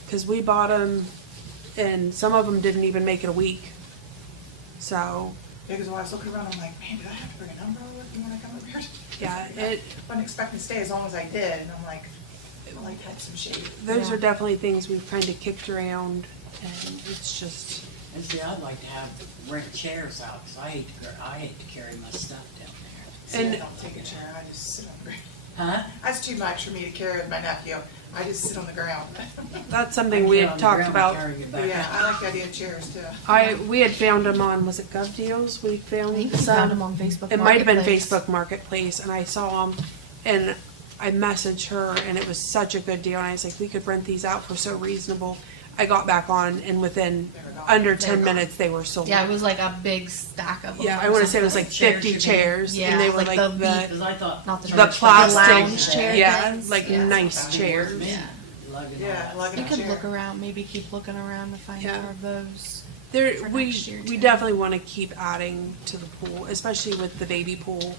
Because we bought them, and some of them didn't even make it a week. So Because when I was looking around, I'm like, man, did I have to bring an umbrella with me when I come over here? yeah, Wasn't expecting to stay as long as I did, and I'm like, I like had some shade. those Yeah. are definitely things we've kind of kicked around, and it's just And see, I'd like to have rent chairs out, cause I hate to carry my stuff down there. See, I And- don't take a chair, I just sit on the ground. Huh? That's too much for me to carry with my nephew. I just sit on the ground. That's something we had talked about. But yeah, I like the idea of chairs too. We had found them on, was it Gov Deals? We I found think we some. found them on Facebook. It might have been Marketplace. Facebook Marketplace, and I saw them, and I messaged her, and it was such a good deal, and I was like, we could rent these out for so reasonable. I got back on, and within under 10 minutes, they were sold. Yeah, it was like a big stack of them. Yeah, I or want to say it was something. like 50 chairs, Yeah, and they were like like the the, Because I thought, Not the, the church, plastic, lounge chair yeah, things. like Yeah. nice chairs. Yeah. lugging Yeah, all lugging We a could chair. look around, maybe keep looking around to find Yeah. more of those. There, For we next year, we too. definitely want to keep adding to the pool, especially with the baby pool.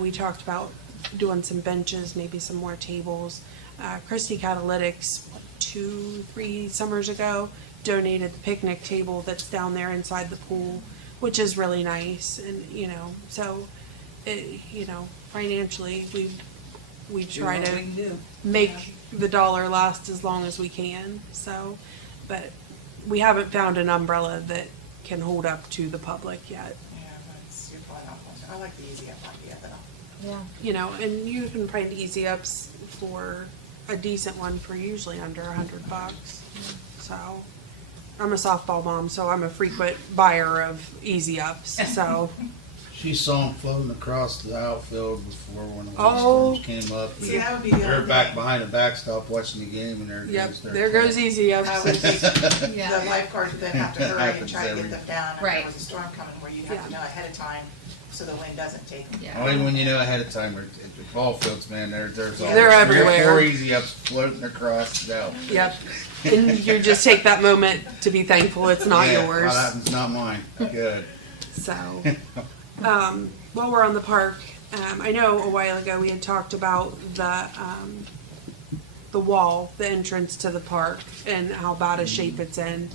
We talked about doing some benches, maybe some more tables. Christie Catalytics, 2-3 summers ago, donated the picnic table that's down there inside the pool, which is really nice. And so financially, we try to make the dollar last as long as we can. So, but we haven't found an umbrella that can hold up to the public yet. Yeah, you're probably not going to. I like the easy up idea though. Yeah. And you can find easy ups for a decent one for usually under $100. So, I'm a softball mom, so I'm a frequent buyer of easy ups. So, She saw them floating across the outfield before one of the Oh. storms came up. See, that would be the They're other back thing. behind the backstop watching the game, and yep, there goes easy ups. I would think the Yeah. lifeguards would then have to hurry and Happens try to every- get them down if Right. there was a storm coming where you'd have to Yeah. know ahead of time so the wind doesn't take them. Yeah. Only when you know ahead of time, at the ball fields, man, there's always They're 3 or everywhere. 4 easy ups floating across the outfield. Yep. And you just take that moment to be thankful it's not Yeah, yours. well, that's not mine. Good. So, while we're on the park, I know a while ago we had talked about the wall, the entrance to the park, and how bad a shape it's in.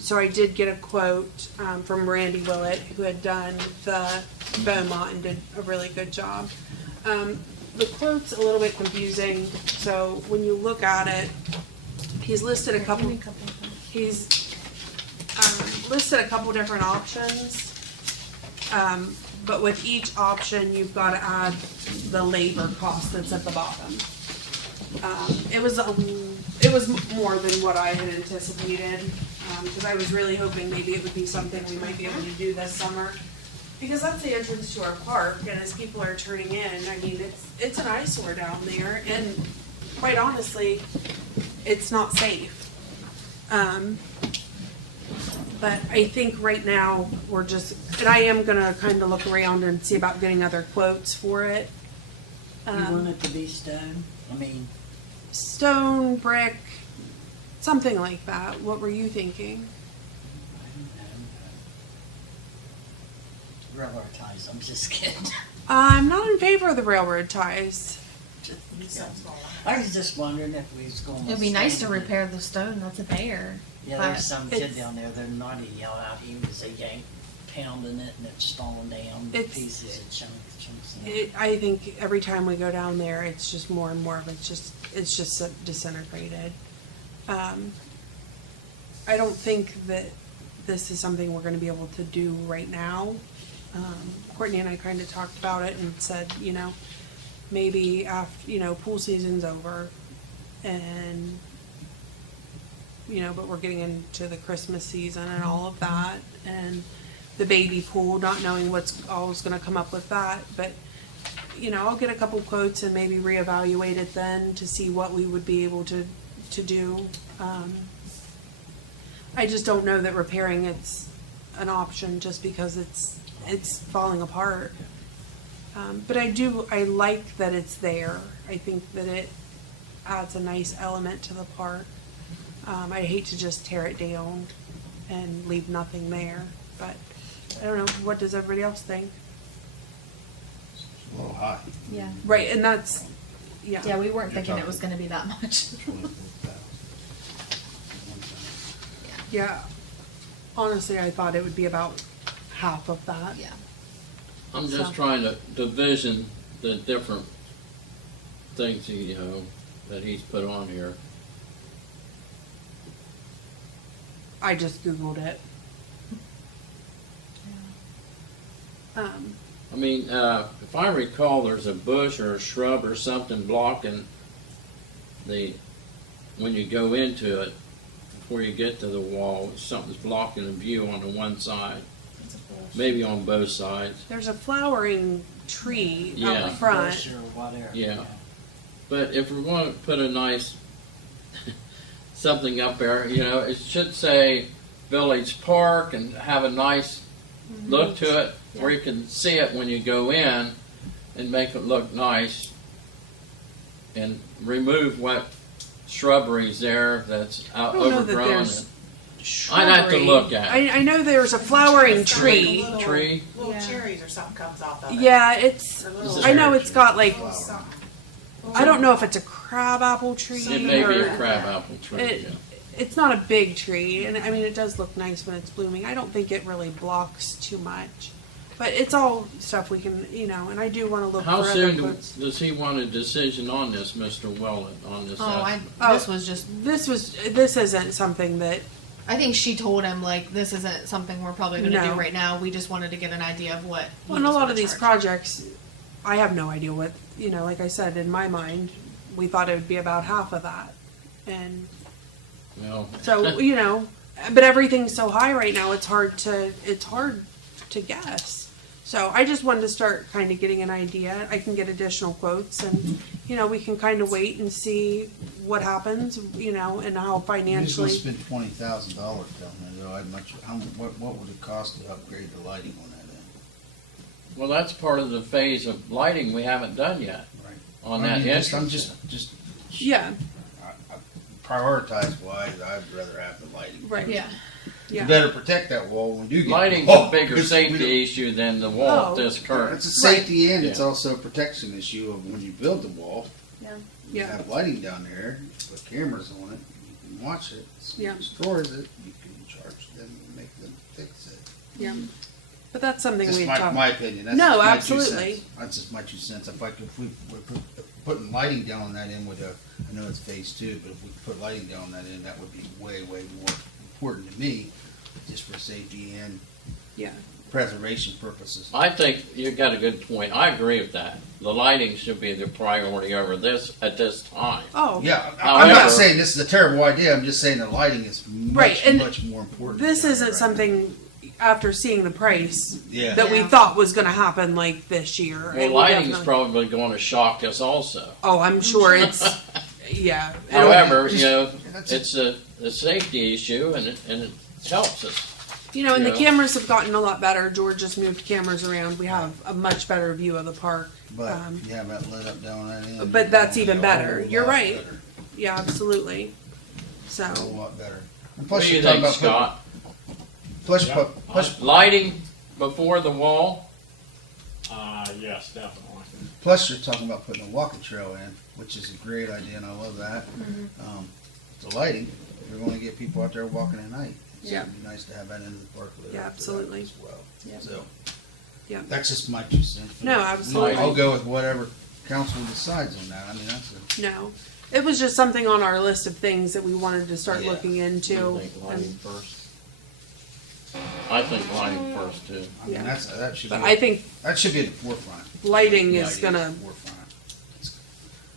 So I did get a quote from Randy Willett, who had done the Beaumont and did a really good job. The quote's a little bit confusing, so when you look at it, he's listed a couple. He's listed a couple different options, but with each option, you've got to add the labor cost that's at the bottom. It was more than what I had anticipated, because I was really hoping maybe it would be something we might be able to do this summer. Because that's the entrance to our park, and as people are turning in, I mean, it's an eyesore down there, and quite honestly, it's not safe. But I think right now, and I am gonna kind of look around and see about getting other quotes for it. You want it to be stone? I mean, Stone, brick, something like that. What were you thinking? railroad ties, I'm just kidding. I'm not in favor of the railroad ties. Just Need something small. I was just wondering if we was going with It'd be nice to stone. repair the stone that's there. Yeah, but there's some kid it's- down there, they're naughty, yelling out, he was a yank, pounding it and it's falling down, It's- pieces of chunks. I think every time we go down there, it's just more and more of it's just disintegrated. I don't think that this is something we're going to be able to do right now. Courtney and I kind of talked about it and said, maybe after pool season's over, and but we're getting into the Christmas season and all of that, and the baby pool, not knowing what's always going to come up with that, but I'll get a couple quotes and maybe reevaluate it then to see what we would be able to do. I just don't know that repairing it's an option just because it's falling apart. But I like that it's there. I think that it adds a nice element to the park. I hate to just tear it down and leave nothing there, but I don't know, what does everybody else think? It's a little high. Yeah. Right, and that's, yeah. Yeah, we weren't You're thinking it talking- was gonna be that much. 24,000. Yeah, honestly, I thought it would be about half of that. Yeah. I'm just So- trying to division the different things that he's put on here. I just Googled it. I mean, if I recall, there's a bush or a shrub or something blocking when you go into it, before you get to the wall, something's blocking the view on the one side, maybe on both sides. There's a flowering tree out Yeah. the front. Bush or whatever. Yeah. But if we're going to put a nice something up there, you know, it should say Village Park and have a nice look to it where you can see it when you go in and make it look nice, and remove what shrubbery's there that's I don't know that overgrown. there's I'd have to shrubbery. look at it. I know there's a flowering It's got tree. like a Tree? Little Yeah. cherries or something comes off of it. Yeah, it's. Or little- This is I know it's got like. little something. I don't know if it's a crabapple tree It may be or. a crabapple tree. It- yeah. It's not a big tree, and I mean it does look nice when it's blooming. I don't think it really blocks too much, but it's all stuff we can, you know. And I do want to look How for soon other quotes. does he want a decision on this, Mr. Welland, on this? estimate? This was just. This isn't something that. I think she told him like this isn't something we're probably going to No. do right now. We just wanted to get an idea of what. he Well, and a was lot gonna of these charge. projects, I have no idea what, you know, like I said, in my mind, we thought it would be about half of that. And Well, so, you know, but everything's so high right now, it's hard to guess. So I just wanted to start kind of getting an idea. I can get additional quotes and, you know, we can kind of wait and see what happens, you know, and how You're just gonna financially. spend $20,000 down there, though. What would it cost to upgrade the lighting on that end? well, that's part of the phase of lighting we haven't done yet Right. on I that mean, entrance. I'm just Yeah, prioritize wise. I'd rather have the lighting. right. Yeah. You Yeah. better protect that wall when you get Lighting's oh, a bigger 'cause we safety don't- issue than the wall at this current. It's a safety and it's Yeah. also a protection issue of when you build the wall. You Yeah. have lighting down there, you put cameras on it, you can watch it. If Yeah. it destroys it, you can charge them and make them fix it. Yeah. But that's something That's we my, talked. my opinion. That's No, just my 2 absolutely. cents. That's just my 2 cents. If we putting lighting down on that end with I know it's phase 2, but if we put lighting down on that end, that would be way, way more important to me, just for safety and Yeah. preservation purposes. I think you got a good point. I agree with that. The lighting should be the priority over this at this time. Oh, Yeah, I'm However- not saying this is a terrible idea. I'm just saying the lighting is much, Right, and much more important. this than isn't right something after seeing the price Yeah. that we Yeah. thought was going to happen like this year. Well, It will lighting's definitely- probably going to shock us also. Oh, I'm sure it's. Yeah. It'll- However, just- you know, that's it's a safety issue and it helps us. You know, and you the know. cameras have gotten a lot better. George just moved cameras around. We have a much better view of the park. But you have that lit up down that end. But that's it'll be even a better. whole You're lot right. better. Yeah, absolutely. A whole So, lot better. And What plus do you you're talking think, about putting- Scott? plus Lighting before the wall? Yes, definitely. plus you're talking about putting a walking trail in, which is a great idea, and I love that. The lighting, you're going to get people out there walking at night. It's Yeah. gonna be nice to have that into the park lit Yeah, up for that absolutely. as well. Yeah. So, Yeah. that's just my 2 cents. No, absolutely. I'll go with whatever council decides on that. I mean, that's a. no. It was just something on our list of things that we wanted to start Yeah. looking into. You think lighting first? I think lighting first too. I mean, Yeah. that should But be. I think That should be at the forefront. lighting Lighting is going at to the forefront.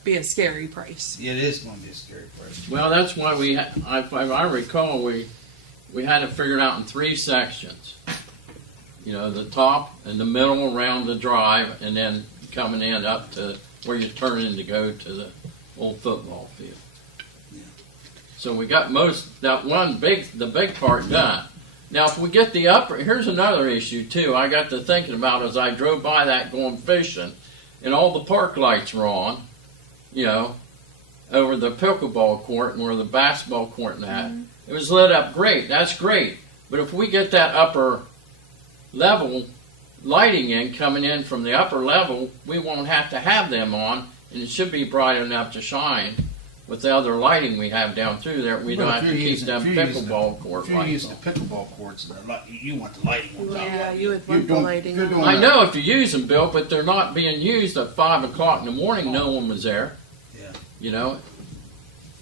be a scary price. It is going to be a scary price. Well, that's why if I recall, we had it figured out in 3 sections. You know, the top and the middle around the drive, and then coming in up to where you turn in to go to the old football field. Yeah. So we got the big part done. Now, if we get the upper, here's another issue too. I got to thinking about as I drove by that going fishing, and all the park lights were on. You know, over the pickleball court and where the basketball court and that. It was lit up great. That's great. But if we get that upper level lighting in coming in from the upper level, we won't have to have them on, and it should be bright enough to shine with the other lighting we have down through there. We don't But have if to you're keep using- them if you're using pickleball court If you're lights using on. the pickleball courts, and you want the lighting on top. Yeah, you would You're want the doing- lighting. you're on. doing- I know if you use them, Bill, but they're not being used at 5 o'clock in the morning. No one was there. Yeah. You know,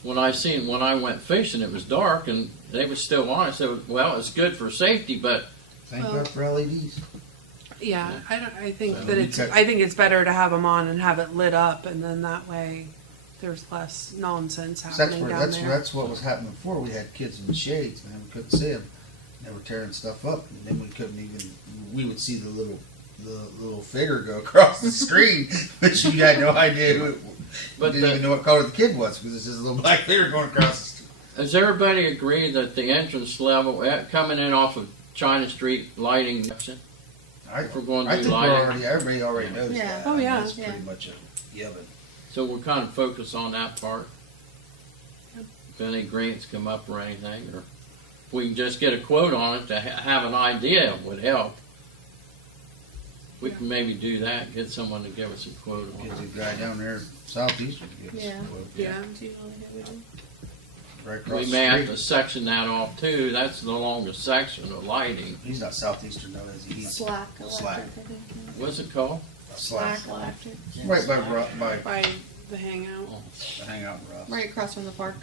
when I went fishing, it was dark and they were still on. I said, well, it's good for safety, but Thank God for LEDs. Yeah, I think So that we it's, cut- I think it's better to have them on and have it lit up, and then that way there's less nonsense That's happening where, down that's, there. that's what was happening before. We had kids in the shades, man. We couldn't see them. They were tearing stuff up, and then we couldn't even. We would see the little figure go across the screen, but you had no idea who. But Didn't even know what color the kid was because it's just a little black figure going across the street. Does everybody agree that the entrance level, coming in off of China Street, lighting, if we're going to I do think lighting, everybody already knows Yeah. that. Oh, yeah. That's Yeah. pretty much a given. so we'll kind of focus on that part. If any grants come up or anything, or if we can just get a quote on it to have an idea, it would help. We can maybe do that, get someone to give us a quote on Get it. the guy down there southeastern to get us Yeah. a quote. Yeah. Right across We the may have street. to section that off too. That's the longest section of lighting. He's not southeastern though, is he? He's Slack electric, Slack. I think. Yeah. What's it called? Slack. Slack electric. Right by By the hangout. the hangout Ross. Right across from the park.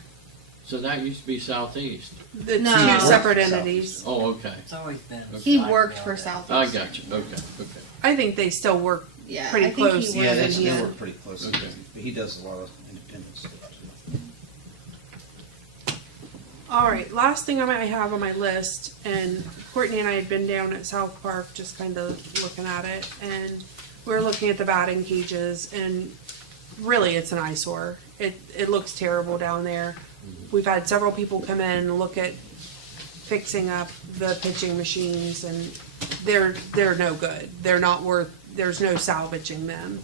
So that used to be southeast. It's No. two separate Southeast. entities. Oh, okay. It's always been. He Slack worked down for there. Southeast. I got you. Okay. I think they still work Yeah, pretty I think close. he Yeah, was. they Yeah. work pretty close. Okay. But he does a lot of independent stuff too. All right, last thing I might have on my list, and Courtney and I had been down at South Park just kind of looking at it, and we were looking at the batting cages, and really it's an eyesore. It looks terrible down there. We've had several people come in and look at fixing up the pitching machines, and they're no good. They're not worth. There's no salvaging them.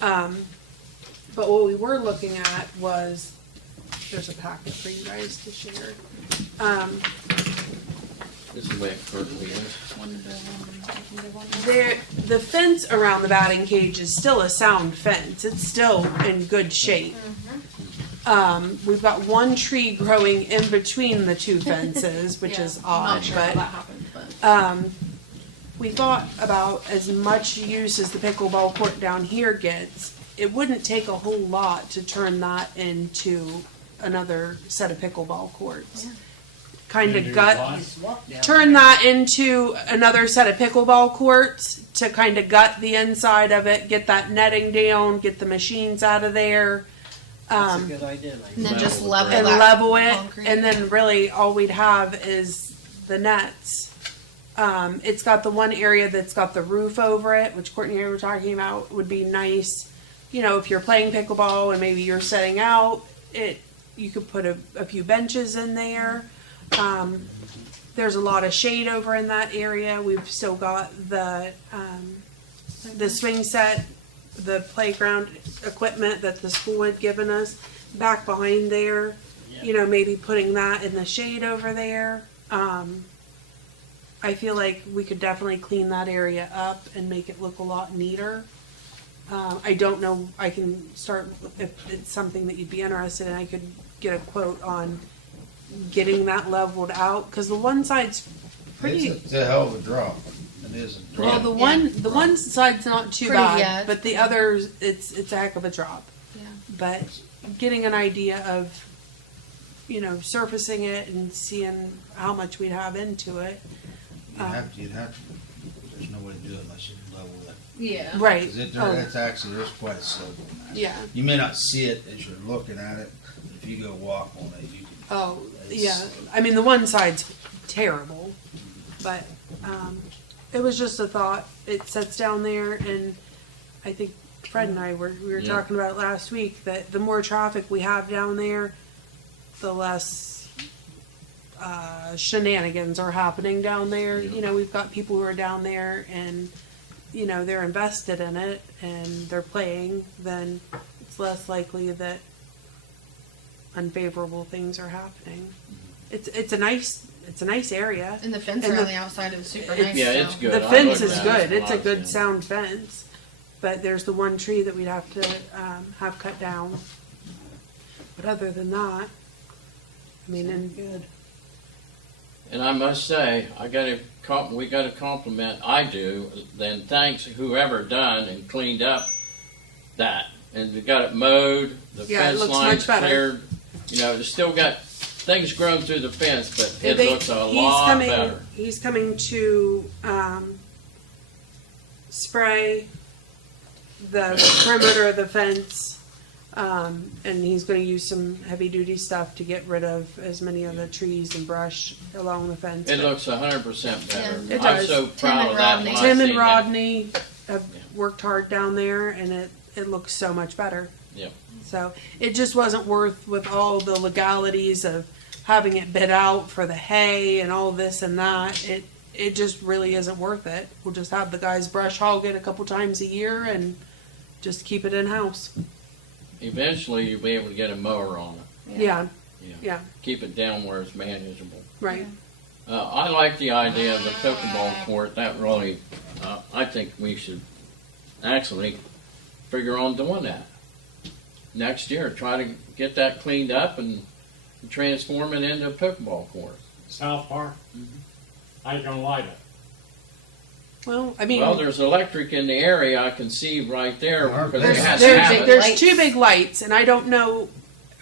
But what we were looking at was, there's a packet for you guys to share. This is the way it currently is. The fence around the batting cage is still a sound fence. It's still in good shape. We've got one tree growing in between the two fences, which is odd, Not sure how but that happened, but. we thought about as much use as the pickleball court down here gets, it wouldn't take a whole lot to turn that into another set of pickleball courts. Kind of gut, Just walk down turn there. that into another set of pickleball courts to kind of gut the inside of it, get that netting down, get the machines out of there. That's a good idea, And lady. then just Level level the And that level it, concrete. and then really all we'd have is the nets. It's got the one area that's got the roof over it, which Courtney and I were talking about would be nice. You know, if you're playing pickleball and maybe you're setting out, you could put a few benches in there. There's a lot of shade over in that area. We've still got the swing set, the playground equipment that the school had given us back behind there. You know, maybe putting that in the shade over there. I feel like we could definitely clean that area up and make it look a lot neater. I don't know, I can start, if it's something that you'd be interested in, I could get a quote on getting that leveled out, because the one side's pretty, It's a hell of a drop. It is a well, drop. the one side's not too Pretty, bad, yeah, it's but the pretty. others, it's a heck of a drop. Yeah. But getting an idea of, you know, surfacing it and seeing how much we'd have into it. You'd have to, there's no way to do it unless you level it. Yeah. Right. 'Cause Oh, it's actually, there's quite a slope on that. yeah. You may not see it as you're looking at it, but if you go walk on it, you can. Oh, It's- yeah. I mean, the one side's terrible, but it was just a thought. It sits down there, and I think Fred and I we were Yeah. talking about it last week, that the more traffic we have down there, the less shenanigans are happening down there. Yeah. You know, we've got people who are down there, and you know they're invested in it and they're playing. Then it's less likely that unfavorable things are happening. It's a nice area. And the fence And around the- the outside is super it's- nice. Yeah, so. it's good. The I fence looked is at it. good. It's a lot good of sound fence, but there's the one tree that we'd have to have cut down. But other than that, I mean, and And I must say, we got to compliment, I do, then thanks whoever done and cleaned up that. And we got it mowed, the Yeah, it fence looks line much better. cleared. You know, it's still got things growing through the fence, but it they- looks a lot better. He's coming to spray the perimeter of the fence, and he's going to use some heavy duty stuff to get rid of as many of the trees and brush along the fence. It looks 100% better. Yeah, it I'm does. so Tim proud and of that. Rodney. when I Tim and seen that. Rodney have worked hard down there, and it looks so much better. Yep. So it just wasn't worth, with all the legalities of having it bid out for the hay and all this and that. It just really isn't worth it. We'll just have the guys brush hog it a couple times a year and just keep it in house. Eventually, you'll be able to get a mower on it. Yeah, Yeah. yeah, Keep it down where it's manageable. right. I like the idea of the pickleball court. That really, I think we should actually figure on doing that next year. Try to get that cleaned up and transform it into a pickleball court. South Park? How you gonna light it? Well, I mean, Well, there's electric in the area. I can see right there because There's- it has to have it. there's two big lights, and I don't know.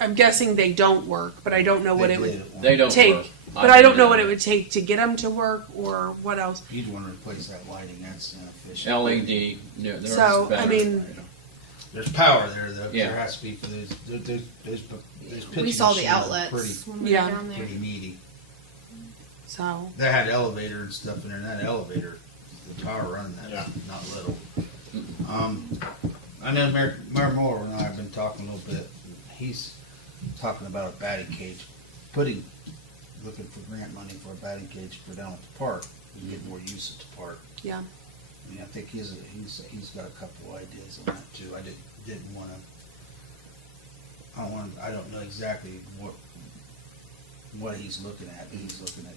I'm guessing they don't work, but I don't know what it would They don't take. work. But I don't know what it would take to get them to work or what else. You'd want to replace that lighting, that's inefficient. LED. No, there's So, I better. mean, There's power there, though. Yeah. There has to be for those pitching We saw the machines are outlets when we Yeah. were down there. Pretty meaty. so They had elevator and stuff in there, and that elevator, the power running that Yeah. is not little. I know Mayor Moore and I have been talking a little bit. He's talking about a batting cage, looking for grant money for a batting cage for down at the park, and get more use at the park. yeah. I mean, I think he's got a couple of ideas on that too. I didn't want to. I don't know exactly what he's looking at. But he's looking at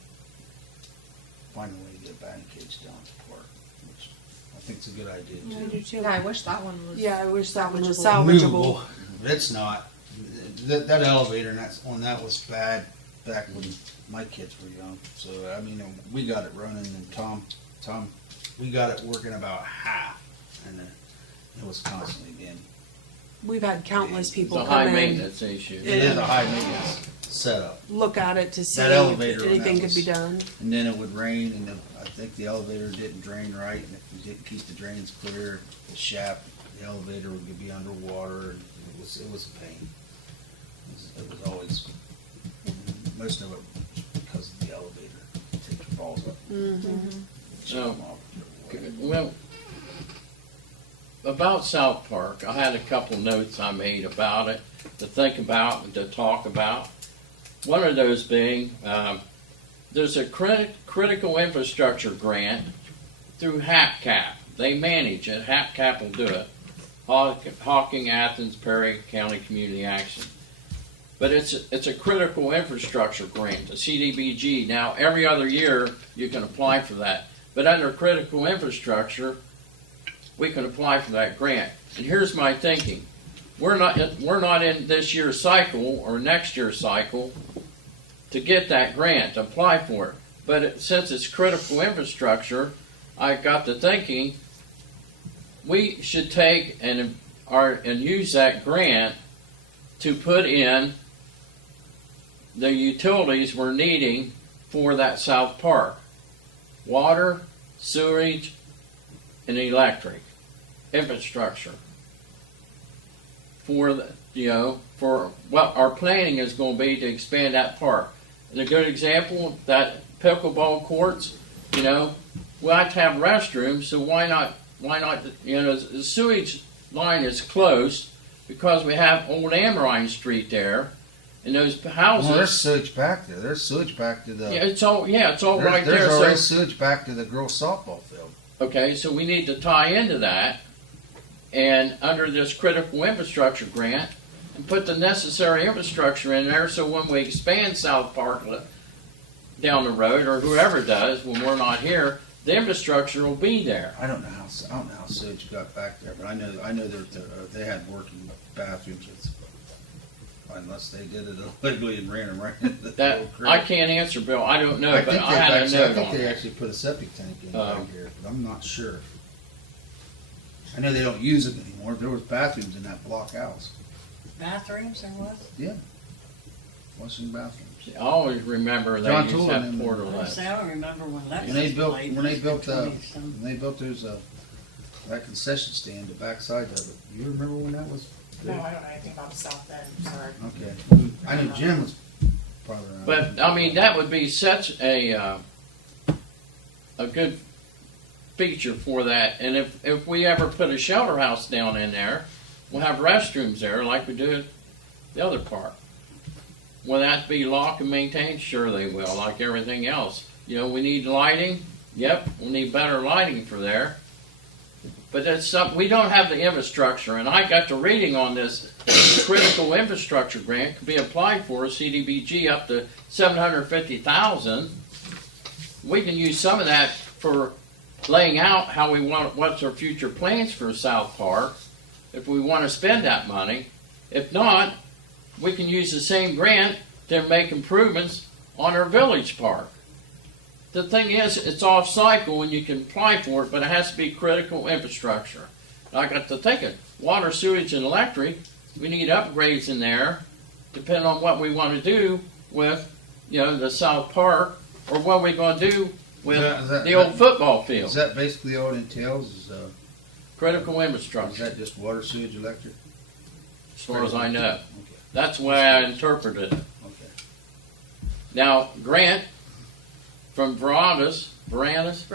finding a way to get a batting cage down at the park, which I think is a good idea I too. do too. Yeah, I wish that one was. Yeah, I wish that one was salvageable. salvageable. But it's not. That elevator and that was bad back when my kids were young. So I mean, we got it running, and Tom, we got it working about half, and it was constantly being. We've had countless It's people a come high in, maintenance issue. It is a high maintenance setup. look at it to see That if elevator on anything that could be was- done. And then it would rain, and I think the elevator didn't drain right, and if we didn't keep the drains clear, the shaft, the elevator would be underwater, and it was a pain. It was always, most of it was because of the elevator. Take your balls up. Mm-hmm. So, well, about South Park, I had a couple notes I made about it to think about and to talk about. One of those being, there's a critical infrastructure grant through HAPCAP. They manage it. HAPCAP will do it. Hawking, Athens, Perry County Community Action. But it's a critical infrastructure grant, a CDBG. Now, every other year, you can apply for that. But under critical infrastructure, we can apply for that grant. And here's my thinking. We're not in this year's cycle or next year's cycle to get that grant, to apply for it. But since it's critical infrastructure, I got to thinking, we should take and use that grant to put in the utilities we're needing for that South Park. Water, sewage, and electric infrastructure. For what our planning is going to be to expand that park. And a good example, that pickleball courts, we'll have to have restrooms, so why not, the sewage line is close because we have Old Amarine Street there, and those houses. Well, there's sewage back there. There's sewage back to the. Yeah, it's all right there. There's already So, sewage back to the girls' softball field. okay, so we need to tie into that, and under this critical infrastructure grant, and put the necessary infrastructure in there, so when we expand South Park down the road, or whoever does, when we're not here, the infrastructure will be there. I don't know how sewage got back there, but I know that they had working bathrooms. Unless they did it illegally and ran them right into the That old creek. I can't answer, Bill. I don't know, but think I had a I note think on they it. actually put a septic tank in back here, but I'm not sure. I know they don't use it anymore. There was bathrooms in that block house. Bathrooms there was? Yeah, washing bathrooms. I always remember they John used to Toole have and them. porta I lifts. say, I don't remember when Lexus When they built played, when they it was built 20-some. when they built those that concession stand, the backside of it. You remember when that was? No, I don't know anything about the south end, I'm sorry. Okay. I knew Jim was probably around. But, I mean, that would be such a good feature for that. And if we ever put a shelter house down in there, we'll have restrooms there like we do at the other park. Will that be locked and maintained? Sure they will, like everything else. You know, we need lighting. Yep, we need better lighting for there. But that's something, we don't have the infrastructure, and I got to reading on this critical infrastructure grant could be applied for, CDBG up to $750,000. We can use some of that for laying out how we want, what's our future plans for South Park, if we want to spend that money. If not, we can use the same grant to make improvements on our village park. The thing is, it's off cycle and you can apply for it, but it has to be critical infrastructure. I got to thinking, water, sewage, and electric, we need upgrades in there, depending on what we want to do with, you know, the South Park, or what we're going to do with the old football field. Is that basically all it entails? Is Critical is infrastructure, that just water, sewage, electric? as far as I know. Okay. That's the way I interpreted it. Okay. Now, Grant from Verandas, Brianna's.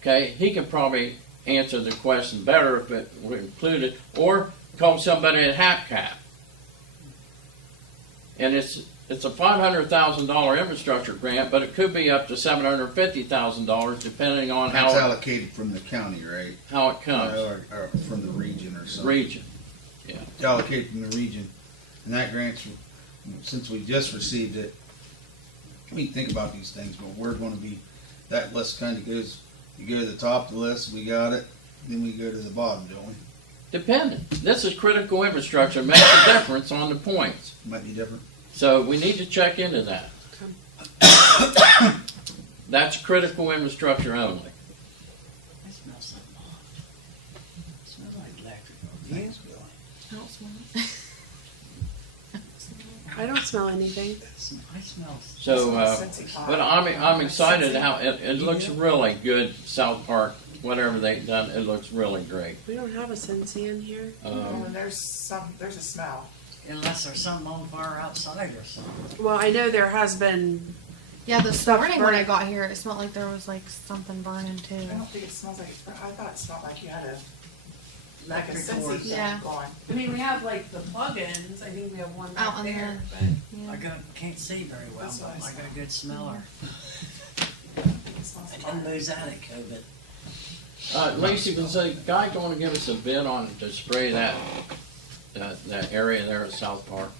okay, he can probably answer the question better if it were included, or call somebody at HapCap. And it's a $500,000 infrastructure grant, but it could be up to $750,000 depending on That's how allocated from the county, right? it comes. Or from the region or something. Region. It's allocated from the region. And that grant's, since we just received it, we think about these things, but we're gonna be, that list kinda goes, you go to the top of the list, we got it, then we go to the bottom, don't we? Dependent. This is critical infrastructure, makes a difference on the points. Might be different. So we need to check into that. That's critical infrastructure only. I smell something off. It smells like electric. Thanks, Billy. I don't smell it. I don't smell anything. I smell. So, Cincy pie. but I'm excited how it looks really good. South Park, whatever they've done, it looks really great. We don't have a Scentsy in here. And there's a smell. Unless there's something on fire outside or something. Well, I know there has been. Yeah, this Stuff morning when I burning. got here, it smelled like there was like something burning too. I don't think it smells like, I thought it smelled like you had a Electric Scentsy cords. thing Yeah. going. I mean, we have like the plug-ins. I think we have one Out on back there. the- I can't see very well, That's what but I I got a good smeller. I think it smells I like didn't fire. lose that at COVID. Lacey, was the guy going to give us a bid on to spray that area there at South Park?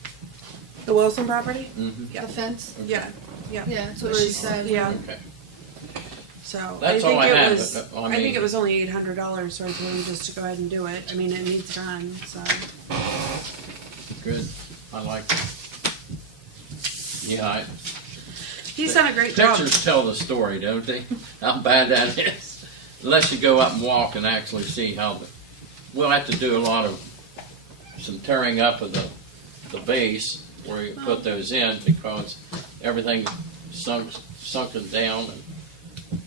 The Wilson property? Mm-hmm. Yeah. The fence? Yeah. Yeah, that's what she said. Yeah. Okay. So That's I think all I it had, was. but, I I mean- think it was only $800 for him just to go ahead and do it. I mean, it needs done. So Good. I like it. Yeah, he's done a great job. pictures tell the story, don't they? How bad that is. Unless you go up and walk and actually see how we'll have to do a lot of some tearing up of the base where you put those in because everything sunken down.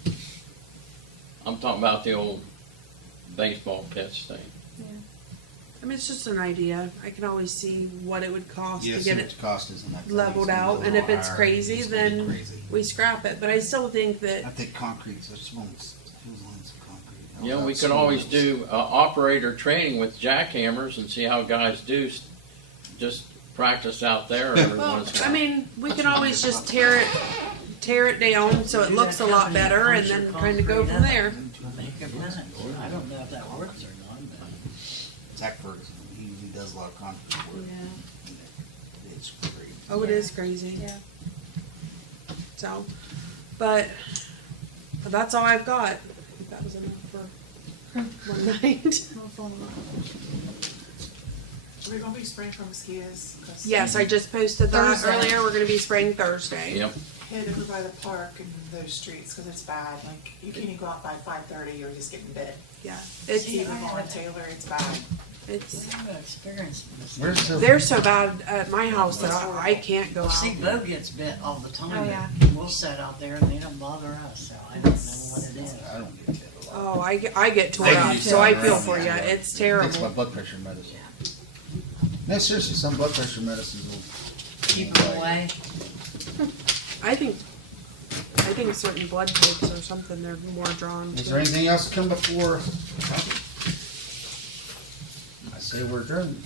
And I'm talking about the old baseball pitch thing. I mean, it's just an idea. I can always see what it would cost Yeah, to see get what it the cost is on that. leveled It's gonna out, be a and if little it's higher. crazy, It's gonna be then crazy. we scrap it. But I still think I that think concrete, so it's lines of concrete. Yeah, we could always do operator training with jackhammers and see how guys do. Just practice out there every well, once in a I while. mean, we can always just tear it down so it looks a lot better, and then kind of go from there. Make a plan. I don't know if that works or not, but. Zach Ferguson, he does a lot of concrete work. Yeah. It's great. Oh, it is crazy. Yeah. So, but that's all I've got. I think that was enough for one night. We're gonna be spraying for mosquitoes. 'Cause Yes, I just posted that Thursday. earlier. We're going to be spraying Thursday. Yep. Hit over by the park and those streets, cause it's bad, like, you can't even go out by 5:30, you're just getting bit. Yeah, it's See, Even on Taylor, it's bad. it's I'm gonna experience this. Where's the? they're so bad at my house that I can't go See, out. Bo gets bit all the time. Oh, yeah. We'll sit out there and they don't bother us, so I don't know what it is. I don't get that a lot. Oh, I get tore I up, do so I something feel wrong, for you. yeah. It's Takes my terrible. blood pressure medicine. No, seriously, some blood pressure medicines will. Keep them away. I think certain blood types or something they're more drawn Is to. there anything else come before? I say we're adjourned.